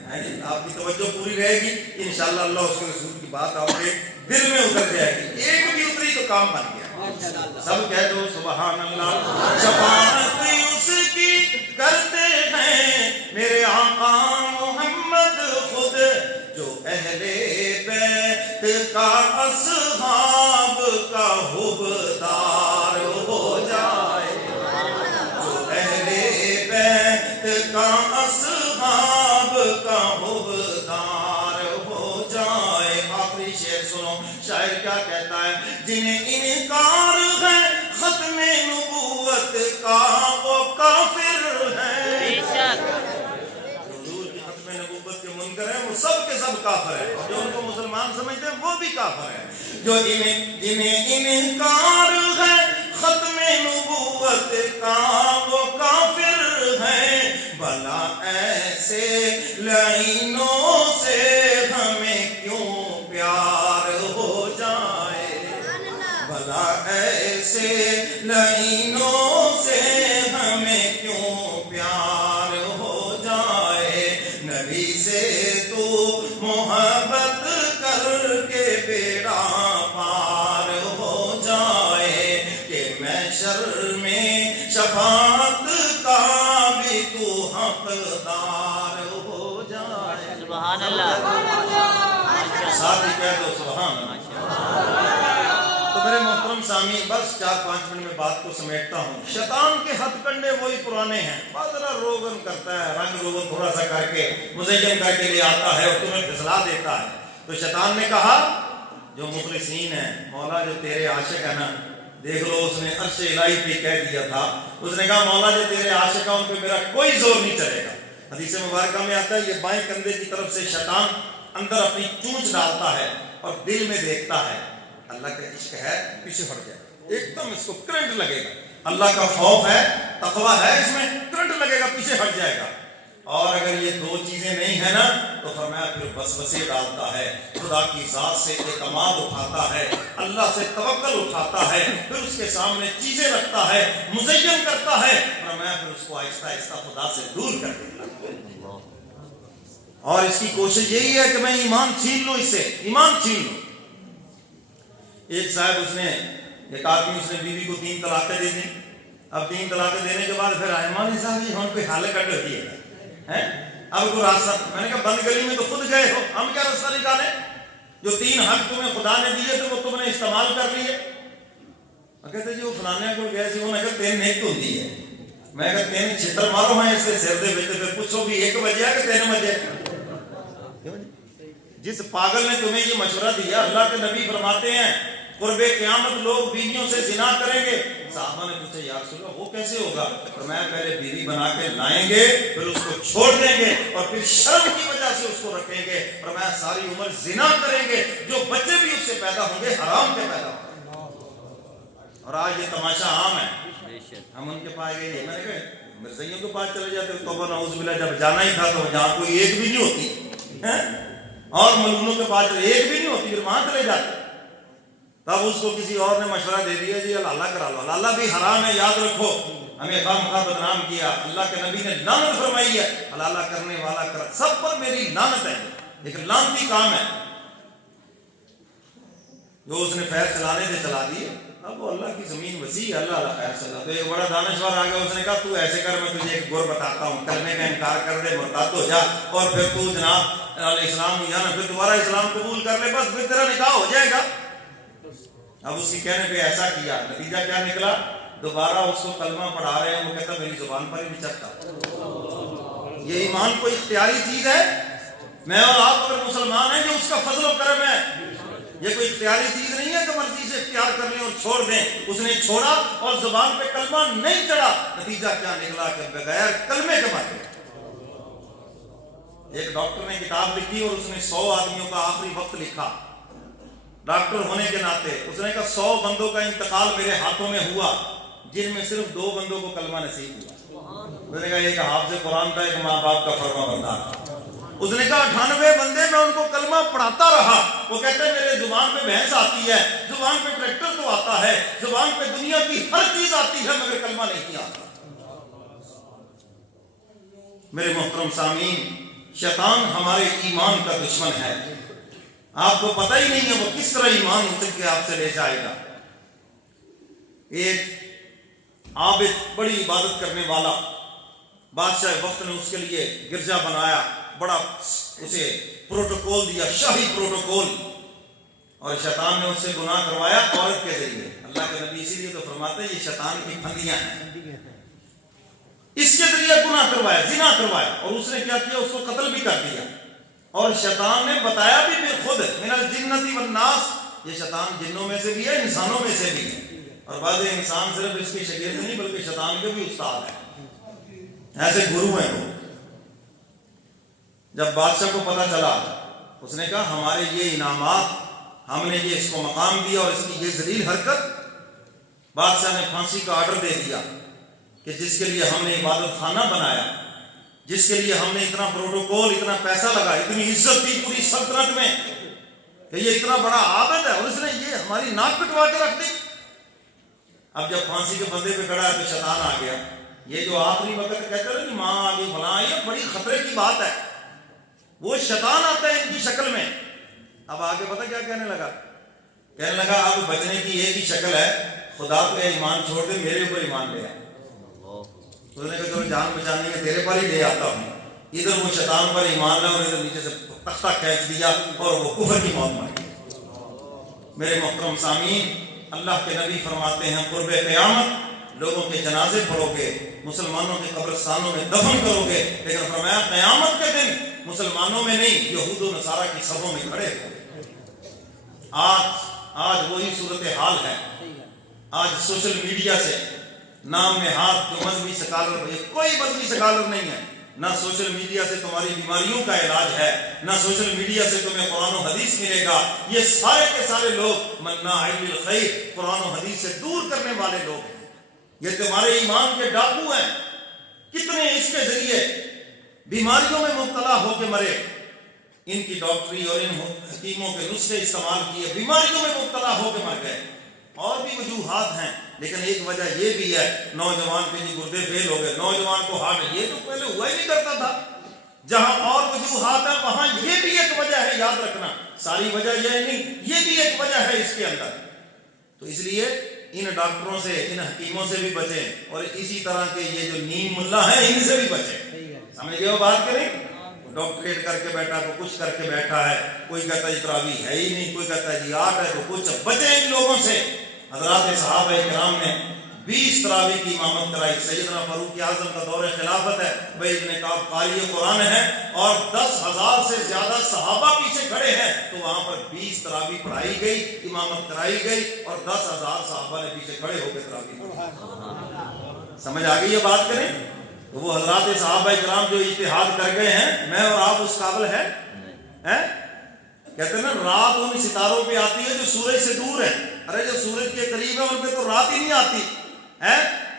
آپ کی توجہ پوری رہے گی انشاءاللہ. اللہ اس کے رسول کی بات آپ کے دل میں اتر جائے گی. ایک بھی اتری تو کام بن گیا. سب کہہ دو سبحان اللہ. شفاعت اس کی کرتے ہیں میرے آقا محمد خود. جو اہل بیت کا اصحاب کا حبدار ہو جائے. جو اہل بیت کا اصحاب کا حبدار ہو جائے. آخری شعر سنو, شاعر کیا کہتا ہے؟ جنہیں انکار ہے ختم نبوت کا وہ کافر ہے. حضور کی ختم نبوت کے منکر ہیں وہ سب کے سب کافر ہیں, جو ان کو مسلمان سمجھتے ہیں وہ بھی کافر ہیں. جو جنہیں انکار ہے ختم نبوت کا وہ کافر ہیں. بھلا ایسے لعینوں سے ہمیں کیوں پیار ہو جائے. بھلا ایسے لعینوں سے ہمیں کیوں پیار ہو جائے. نبی سے تو محبت کر کے بیڑا پار ہو جائے. کہ محشر میں شفاعت کا بھی تو حقدار ہو جائے. سبحان اللہ. ساتھ ہی کہہ دو سبحان اللہ. تو میرے محترم سامعین, بس 4-5 منٹ میں بات کو سمیٹتا ہوں. شیطان کے ہتھ کنڈے وہی پرانے ہیں. بس ذرا روغن کرتا ہے, رنگ روغن تھوڑا سا کر کے مزین کر کے لے آتا ہے اور تمہیں پھسلا دیتا ہے. تو شیطان نے کہا جو مخلصین ہیں, مولا جو تیرے عاشق ہے نا, دیکھ لو اس نے عرش الہی پہ کہہ دیا تھا. اس نے کہا مولا جو تیرے عاشق ہیں ان پہ میرا کوئی زور نہیں چلے گا. حدیث مبارکہ میں آتا ہے یہ بائیں کندھے کی طرف سے شیطان اندر اپنی چونچ ڈالتا ہے اور دل میں دیکھتا ہے اللہ کا عشق ہے پیچھے ہٹ جائے, ایک دم اس کو کرنٹ لگے گا. اللہ کا خوف ہے, تقویٰ ہے, اس میں کرنٹ لگے گا, پیچھے ہٹ جائے گا. اور اگر یہ دو چیزیں نہیں ہیں نا تو فرمایا پھر وسوسے ڈالتا ہے, خدا کی ذات سے اعتماد اٹھاتا ہے, اللہ سے توکل اٹھاتا ہے, پھر اس کے سامنے چیزیں رکھتا ہے, مزین کرتا ہے, فرمایا پھر اس کو آہستہ آہستہ خدا سے دور کر دیتا ہے. اور اس کی کوشش یہی ہے کہ میں ایمان چھین لوں, اس سے ایمان چھین لوں. ایک صاحب اس نے ایک آدمی اس نے بیوی کو 3 طلاقیں دے دیں. اب 3 طلاقیں دینے کے بعد پھر ایمان صاحب جی ہم کوئی حال کٹ ہوتی ہے, اب کوئی راستہ, میں نے کہا بند گلی میں تو خود گئے ہو, ہم کیا راستہ نکالیں؟ جو 3 حق تمہیں خدا نے دیے تو وہ تم نے استعمال کر لیے. کہتے جی وہ فلانے کو گئے سی, انہوں نے کہا 3 نیک ہوتی ہے. میں کہا 3 چھتر مارو ہیں اس سے سر دے بیٹے, پھر پوچھو بھی 1 بجے کہ 3 بجے. جس پاگل نے تمہیں یہ مشورہ دیا, اللہ کے نبی فرماتے ہیں قرب قیامت لوگ بیویوں سے زنا کریں گے. صحابہ نے پوچھا یا رسول اللہ وہ کیسے ہوگا؟ فرمایا پہلے بیوی بنا کے لائیں گے, پھر اس کو چھوڑ دیں گے, اور پھر شرم کی وجہ سے اس کو رکھیں گے. فرمایا ساری عمر زنا کریں گے, جو بچے بھی اس سے پیدا ہوں گے حرام کے پیدا ہوں گے. اور آج یہ تماشا عام ہے, ہم ان کے پاس گئے, میں نے کہا مرزائیوں کے پاس چلے جاتے, توبہ نعوذ باللہ, جب جانا ہی تھا تو جہاں کوئی ایک بھی نہیں ہوتی, اور ملونوں کے پاس ایک بھی نہیں ہوتی, پھر وہاں چلے جاتے. تب اس کو کسی اور نے مشورہ دے دیا جی اللہ کرا لو, اللہ بھی حرام ہے, یاد رکھو, ہمیں خواہ بدنام کیا. اللہ کے نبی نے لعنت فرمائی ہے, اللہ کرنے والا کر سب پر میری لعنت ہے. ایک لعنتی کام ہے جو اس نے پیر چلانے سے چلا دیے. اب وہ اللہ کی زمین وسیع ہے, اللہ خیر چلا. تو ایک بڑا دانشور آ گیا, اس نے کہا تو ایسے کر, میں تجھے ایک گر بتاتا ہوں, کلمے کا انکار کر دے, مرتد ہو جا, اور پھر تو جناب علیہ السلام ہو جانا, پھر دوبارہ اسلام قبول کر لے, بس پھر تیرا نکاح ہو جائے گا. اب اس کی کہنے پہ ایسا کیا, نتیجہ کیا نکلا؟ دوبارہ اس کو کلمہ پڑھا رہے ہیں, وہ کہتا میری زبان پر ہی نہیں چڑھتا. یہ ایمان کوئی اختیاری چیز ہے؟ میں اور آپ اگر مسلمان ہیں جو اس کا فضل و کرم ہے, یہ کوئی اختیاری چیز نہیں ہے کہ مرضی سے اختیار کر لیں اور چھوڑ دیں. اس نے چھوڑا اور زبان پہ کلمہ نہیں چڑھا, نتیجہ کیا نکلا کہ بغیر کلمے کے مر گئے. ایک ڈاکٹر نے کتاب لکھی اور اس نے 100 آدمیوں کا آخری وقت لکھا. ڈاکٹر ہونے کے ناطے اس نے کہا 100 بندوں کا انتقال میرے ہاتھوں میں ہوا, جن میں صرف 2 بندوں کو کلمہ نصیب ہوا. اس نے کہا ایک حافظ قرآن تھا, ایک ماں باپ کا فرما بردار تھا. اس نے کہا 98 بندے میں ان کو کلمہ پڑھاتا رہا, وہ کہتے ہیں میرے زبان پہ بھینس آتی ہے, زبان پہ ٹریکٹر تو آتا ہے, زبان پہ دنیا کی ہر چیز آتی ہے, مگر کلمہ نہیں آتا. میرے محترم سامعین, شیطان ہمارے ایمان کا دشمن ہے. آپ کو پتہ ہی نہیں ہے وہ کس طرح ایمان اٹھ کے آپ سے لے جائے گا. ایک عابد, بڑی عبادت کرنے والا بادشاہ وقت نے اس کے لیے گرجا بنایا, بڑا اسے پروٹوکول دیا, شاہی پروٹوکول, اور شیطان نے اس سے گناہ کروایا عورت کے ذریعے. اللہ کے نبی اسی لیے تو فرماتے ہیں یہ شیطان کی پھندیاں ہیں, اس کے ذریعے گناہ کروایا, زنا کروایا, اور اس نے کیا کیا, اس کو قتل بھی کر دیا. اور شیطان نے بتایا بھی پھر خود من الجنۃ والناس, یہ شیطان جنوں میں سے بھی ہے, انسانوں میں سے بھی ہے, اور بعض انسان صرف اس کے شاگرد نہیں بلکہ شیطان کے بھی استاد ہیں, ایسے گرو ہیں وہ. جب بادشاہ کو پتہ چلا, اس نے کہا ہمارے یہ انعامات, ہم نے یہ اس کو مقام دیا اور اس کی یہ ذلیل حرکت. بادشاہ نے پھانسی کا آرڈر دے دیا کہ جس کے لیے ہم نے عبادت خانہ بنایا, جس کے لیے ہم نے اتنا پروٹوکول, اتنا پیسہ لگا, اتنی عزت دی پوری سلطنت میں کہ یہ اتنا بڑا عابد ہے, اور اس نے یہ ہماری ناک کٹوا کے رکھ دی. اب جب پھانسی کے بندے پہ کھڑا ہے تو شیطان آ گیا. یہ جو آخری وقت کہتے ہیں کہ ماں آ گئی فلاں, یہ بڑی خطرے کی بات ہے. وہ شیطان آتا ہے ان کی شکل میں. اب آگے پتہ کیا کہنے لگا, کہنے لگا اب بچنے کی ایک ہی شکل ہے, خدا پہ ایمان چھوڑ دے, میرے اوپر ایمان لے آئے. تو نے کہا جان بچانے میں تیرے پر ہی لے آتا ہوں. ادھر وہ شیطان پر ایمان لے اور ادھر نیچے سے تختہ کھینچ دیا اور وہ کفر کی موت ماری. میرے محترم سامعین, اللہ کے نبی فرماتے ہیں قرب قیامت لوگوں کے جنازے پڑھو گے, مسلمانوں کے قبرستانوں میں دفن کرو گے, لیکن فرمایا قیامت کے دن مسلمانوں میں نہیں, یہود و نصارہ کی صفوں میں کھڑے ہو. آج وہی صورتحال ہے. آج سوشل میڈیا سے نام میں ہاتھ جو مذہبی سکالر، کوئی مذہبی سکالر نہیں ہے، نہ سوشل میڈیا سے تمہاری بیماریوں کا علاج ہے، نہ سوشل میڈیا سے تمہیں قرآن و حدیث ملے گا۔ یہ سارے کے سارے لوگ مناع للخیر، قرآن و حدیث سے دور کرنے والے لوگ ہیں، یہ تمہارے ایمان کے ڈاکو ہیں۔ کتنے اس کے ذریعے بیماریوں میں مبتلا ہو کے مرے، ان کی ڈاکٹری اور ان حکیموں کے نسخے استعمال کیے، بیماریوں میں مبتلا ہو کے مر گئے۔ اور بھی وجوہات ہیں، لیکن ایک وجہ یہ بھی ہے، نوجوان کے جی گردے فیل ہو گئے، نوجوان کو ہارٹ، یہ تو پہلے ہوا ہی نہیں کرتا تھا۔ جہاں اور وجوہات ہیں وہاں یہ بھی ایک وجہ ہے، یاد رکھنا، ساری وجہ یہ نہیں، یہ بھی ایک وجہ ہے اس کے اندر۔ تو اس لیے ان ڈاکٹروں سے، ان حکیموں سے بھی بچیں، اور اسی طرح کے یہ جو نیم ملا ہیں ان سے بھی بچیں۔ سمجھ گئے وہ بات کریں؟ ڈاکٹریٹ کر کے بیٹھا، تو کچھ کر کے بیٹھا ہے، کوئی کہتا ہے تراویح ہے ہی نہیں، کوئی کہتا ہے جی 8 ہے، تو کچھ بچیں ان لوگوں سے۔ حضرات صحابہ کرام نے 20 تراویح کی امامت کرائی۔ سیدنا فاروق اعظم کا دور خلافت ہے، ابی بن کعب قاری قرآن ہے، اور 10,000 سے زیادہ صحابہ پیچھے کھڑے ہیں، تو وہاں پر 20 تراویح پڑھائی گئی، امامت کرائی گئی، اور 10,000 صحابہ نے پیچھے کھڑے ہو کے تراویح پڑھی۔ سمجھ آ گئی یہ بات کریں؟ تو وہ حضرات صحابہ کرام جو اجتہاد کر گئے ہیں، میں اور آپ اس قابل ہے؟ کہتے ہیں نا رات ان ستاروں پہ آتی ہے جو سورج سے دور ہے، ارے جو سورج کے قریب ہے ان پہ تو رات ہی نہیں آتی ہے۔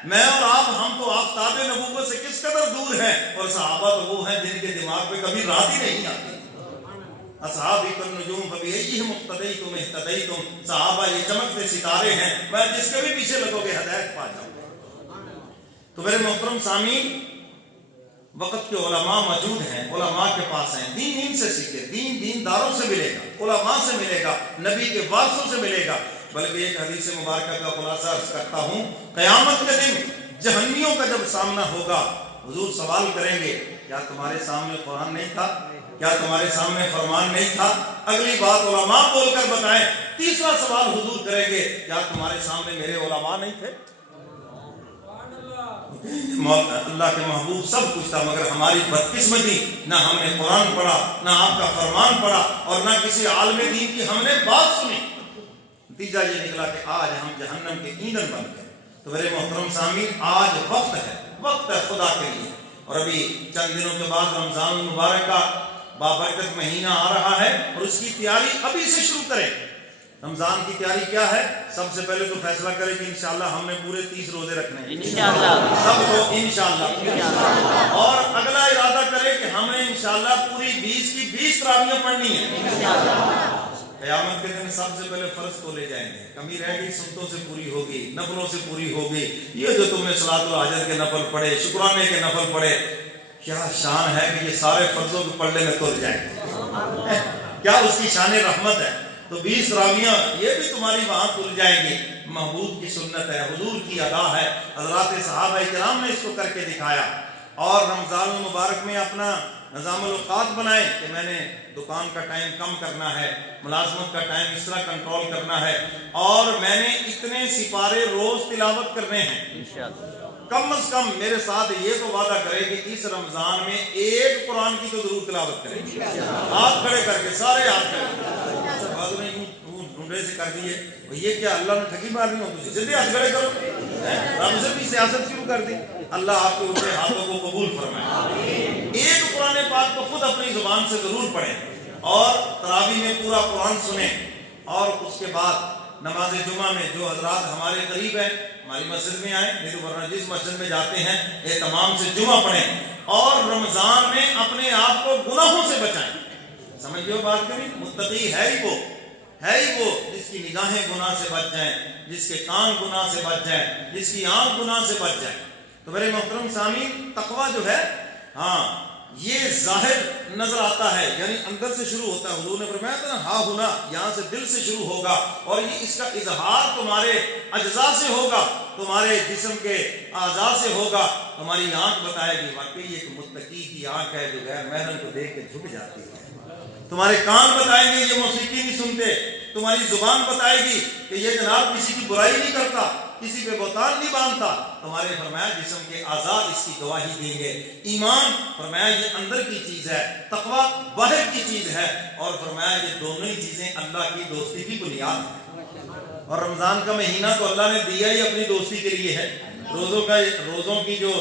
میں اور آپ، ہم تو آفتاب نبوت سے کس قدر دور ہیں، اور صحابہ تو وہ ہیں جن کے دماغ پہ کبھی رات ہی نہیں آتی۔ اصحابی النجوم فبأیہم اقتدیتم اہتدیتم، صحابہ یہ چمکتے ستارے ہیں، میں جس کے بھی پیچھے لگو گے ہدایت پا جاؤں۔ تو میرے محترم سامعین، وقت کے علماء موجود ہیں، علماء کے پاس ہیں، دین ان سے سیکھے، دین دینداروں سے ملے گا، علماء سے ملے گا، نبی کے وارثوں سے ملے گا۔ بلکہ ایک حدیث مبارکہ کا خلاصہ عرض کرتا ہوں، قیامت کے دن جہنمیوں کا جب سامنا ہوگا، حضور سوال کریں گے، کیا تمہارے سامنے قرآن نہیں تھا؟ کیا تمہارے سامنے فرمان نہیں تھا؟ اگلی بات علماء بول کر بتائیں۔ تیسرا سوال حضور کریں گے، کیا تمہارے سامنے میرے علماء نہیں تھے؟ اللہ کے محبوب سب کچھ تھا، مگر ہماری بدقسمتی، نہ ہم نے قرآن پڑھا، نہ آپ کا فرمان پڑھا، اور نہ کسی عالم دین کی ہم نے بات سنی۔ نتیجہ یہ نکلا کہ آج ہم جہنم کے ایندھن بن گئے۔ تو میرے محترم سامعین، آج وقت ہے خدا کے لیے، اور ابھی چند دنوں کے بعد رمضان المبارک کا بابرکت مہینہ آ رہا ہے، اور اس کی تیاری ابھی سے شروع کریں۔ رمضان کی تیاری کیا ہے؟ سب سے پہلے تو فیصلہ کریں کہ انشاءاللہ ہم نے پورے 30 روزے رکھنے ہیں، انشاءاللہ، سب کو انشاءاللہ، اور اگلا ارادہ کریں کہ ہم نے انشاءاللہ پوری 20 کی 20 تراویحیں پڑھنی ہیں۔ قیامت کے دن سب سے پہلے فرض کو لے جائیں گے، کمی رہ گئی سنتوں سے پوری ہوگی، نفلوں سے پوری ہوگی۔ یہ جو تم نے صلاۃ الحاجت کے نفل پڑھے، شکرانے کے نفل پڑھے، کیا شان ہے کہ یہ سارے فرضوں کے پڑھنے میں تر جائیں گے، کیا اس کی شان رحمت ہے۔ تو 20 تراویحیں یہ بھی تمہاری وہاں تل جائیں گی۔ محبوب کی سنت ہے، حضور کی ادا ہے، حضرات صحابہ کرام نے اس کو کر کے دکھایا۔ اور رمضان المبارک میں اپنا نظام الاوقات بنائیں کہ میں نے دکان کا ٹائم کم کرنا ہے، ملازمت کا ٹائم اس طرح کنٹرول کرنا ہے، اور میں نے اتنے سپارے روز تلاوت کرنے ہیں۔ کم از کم میرے ساتھ یہ تو وعدہ کرے کہ اس رمضان میں ایک قرآن کی تو ضرور تلاوت کریں گے، ہاتھ کھڑے کر کے، سارے ہاتھ کھڑے ڈھونڈے سے کر دیے، یہ کیا اللہ نے ٹھگی مارنی ہو؟ تجھے جلدی ہاتھ کھڑے کرو، رب سے بھی سیاست شروع کر دی۔ اللہ آپ کے اٹھے ہاتھوں کو قبول فرمائے۔ ایک قرآن پاک کو خود اپنی زبان سے ضرور پڑھیں، اور تراویح میں پورا قرآن سنیں، اور اس کے بعد نماز جمعہ میں جو حضرات ہمارے قریب ہیں ہماری مسجد میں آئیں، نہیں تو ورنہ جس مسجد میں جاتے ہیں اہتمام سے جمعہ پڑھیں، اور رمضان میں اپنے آپ کو گناہوں سے بچائیں۔ سمجھو بات کریں، متقی ہے ہی وہ جس کی نگاہیں گناہ سے بچ جائیں، جس کے کان گناہ سے بچ جائیں، جس کی آنکھ گناہ سے بچ جائیں۔ تو میرے محترم سامعین، تقویٰ جو ہے، یہ ظاہر نظر آتا ہے، یعنی اندر سے شروع ہوتا ہے۔ حضور نے فرمایا تھا نا، ہاں ہونا یہاں سے دل سے شروع ہوگا، اور یہ اس کا اظہار تمہارے اجزاء سے ہوگا، تمہارے جسم کے اعضاء سے ہوگا۔ تمہاری آنکھ بتائے گی واقعی ایک متقی کی آنکھ ہے جو غیر محرم کو دیکھ کے جھک جاتی ہے۔ تمہارے کان بتائیں گے یہ موسیقی نہیں سنتے۔ تمہاری زبان بتائے گی کہ یہ جناب کسی کی برائی نہیں کرتا، کسی پہ بہتان نہیں باندھتا۔ تمہارے فرمایا جسم کے اعضاء اس کی گواہی دیں گے۔ ایمان فرمایا یہ اندر کی چیز ہے، تقویٰ باہر کی چیز ہے، اور فرمایا یہ دونوں ہی چیزیں اللہ کی دوستی کی بنیاد ہے۔ اور رمضان کا مہینہ تو اللہ نے دیا ہی اپنی دوستی کے لیے ہے. روزوں کی جو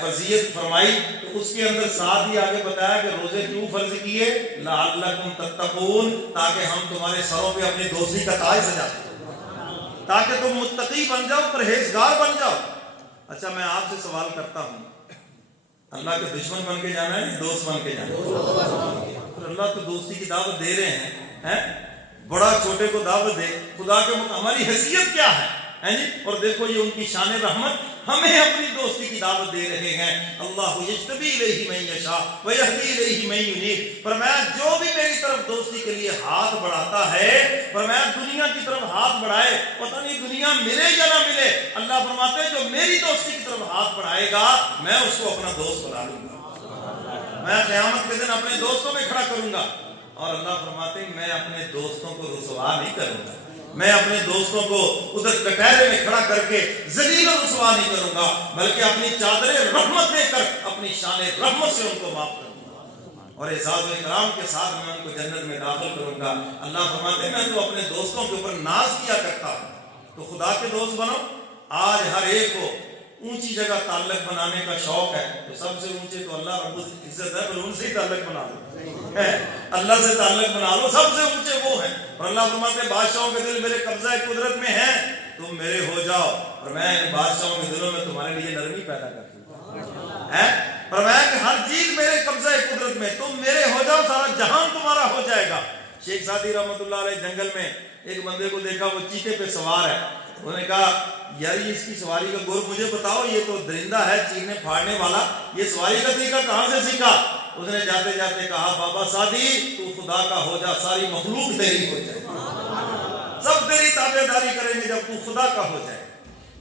فرضیت فرمائی تو اس کے اندر ساتھ ہی آگے بتایا کہ روزے کیوں فرض کیے؟ لعلکم تتقون، تاکہ ہم تمہارے سروں پہ اپنی دوستی کا تاج سجا دیں، تاکہ تم متقی بن جاؤ، پرہیزگار بن جاؤ. اچھا میں آپ سے سوال کرتا ہوں، اللہ کے دشمن بن کے جانا ہے دوست بن کے جانا ہے؟ اللہ تو دوستی کی دعوت دے رہے ہیں، بڑا چھوٹے کو دعوت دے. خدا کے ہماری حیثیت کیا ہے جی؟ اور دیکھو یہ ان کی شان رحمت ہمیں اپنی دوستی کی دعوت دے رہے ہیں. اللہ یجتبی الیہ من یشاء ویہدی الیہ من ینیب. فرمایا جو بھی میری طرف دوستی کے لیے ہاتھ بڑھاتا ہے، فرمایا دنیا کی طرف ہاتھ بڑھائے، پتہ نہیں دنیا ملے یا نہ ملے، اللہ فرماتے ہیں جو میری دوستی کی طرف ہاتھ بڑھائے گا میں اس کو اپنا دوست بنا لوں گا، میں قیامت کے دن اپنے دوستوں میں کھڑا کروں گا. اور اللہ فرماتے ہیں میں اپنے دوستوں کو رسوا نہیں کروں گا، میں اپنے دوستوں کو ادھر کٹہرے میں کھڑا کر کے ذلیل و رسوا نہیں کروں گا، بلکہ اپنی چادر رحمت دے کر اپنی شان رحمت سے ان کو معاف کروں گا اور اعزاز و اکرام کے ساتھ میں ان کو جنت میں داخل کروں گا. اللہ فرماتے ہیں میں تو اپنے دوستوں کے اوپر ناز کیا کرتا ہوں. تو خدا کے دوست بنو. آج ہر ایک کو اونچی جگہ تعلق بنانے کا شوق ہے تو سب سے اونچے تو اللہ رب العزت ہے، پھر ان سے ہی تعلق بنا لو، اللہ سے تعلق بنا لو، سب سے اونچے وہ ہیں. اور اللہ فرماتے ہیں بادشاہوں کے دل میرے قبضہ قدرت میں ہیں، تم میرے ہو جاؤ اور میں ان بادشاہوں کے دلوں میں تمہارے لیے نرمی پیدا کرتی ہوں. فرمایا کہ ہر چیز میرے قبضہ قدرت میں، تم میرے ہو جاؤ سارا جہان تمہارا ہو جائے گا. شیخ سعدی رحمۃ اللہ علیہ جنگل میں ایک بندے کو دیکھا وہ چیتے پہ سوار ہے. انہوں نے کہا یار اس کی سواری کا گور مجھے بتاؤ، یہ تو درندہ ہے چیرنے پھاڑنے والا، یہ سواری کا طریقہ کہاں سے سیکھا؟ اس نے جاتے جاتے کہا بابا سعدی تو خدا کا ہو جا، ساری مخلوق تیری ہو جائے، سب تیری تابعداری کریں گے جب تو خدا کا ہو جائے.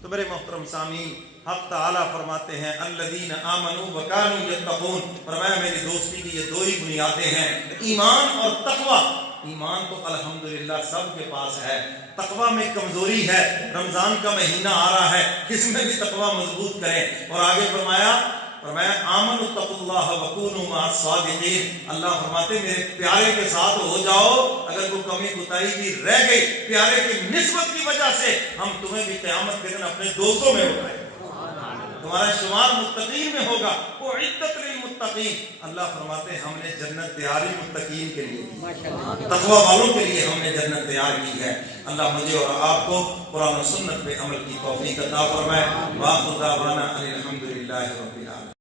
تو میرے محترم سامعین، حق تعالیٰ فرماتے ہیں الذین آمنوا وکانوا یتقون. فرمایا میری دوستی کی یہ دو ہی بنیادیں ہیں، ایمان اور تقوی. ایمان تو الحمدللہ سب کے پاس ہے، تقوی میں کمزوری ہے. رمضان کا مہینہ آ رہا ہے، اس میں بھی تقوی مضبوط کریں. اور آگے فرمایا آمنوا اتقوا اللہ وکونوا مع الصادقین. اللہ فرماتے میرے پیارے کے ساتھ ہو جاؤ، اگر کوئی کمی کوتاہی بھی رہ گئی پیارے کی نسبت کی وجہ سے ہم تمہیں بھی قیامت کے دن اپنے دوستوں میں اٹھائیں، تمہارا شمار متقین میں ہوگا. وہ عدت للمتقین. اللہ فرماتے ہیں ہم نے جنت تیاری متقین کے لیے کی، تقوی والوں کے لیے ہم نے جنت تیار کی ہے. اللہ مجھے اور آپ کو قرآن و سنت پہ عمل کی توفیق عطا فرمائے. وآخر دعوانا ان الحمد للہ رب العالمین.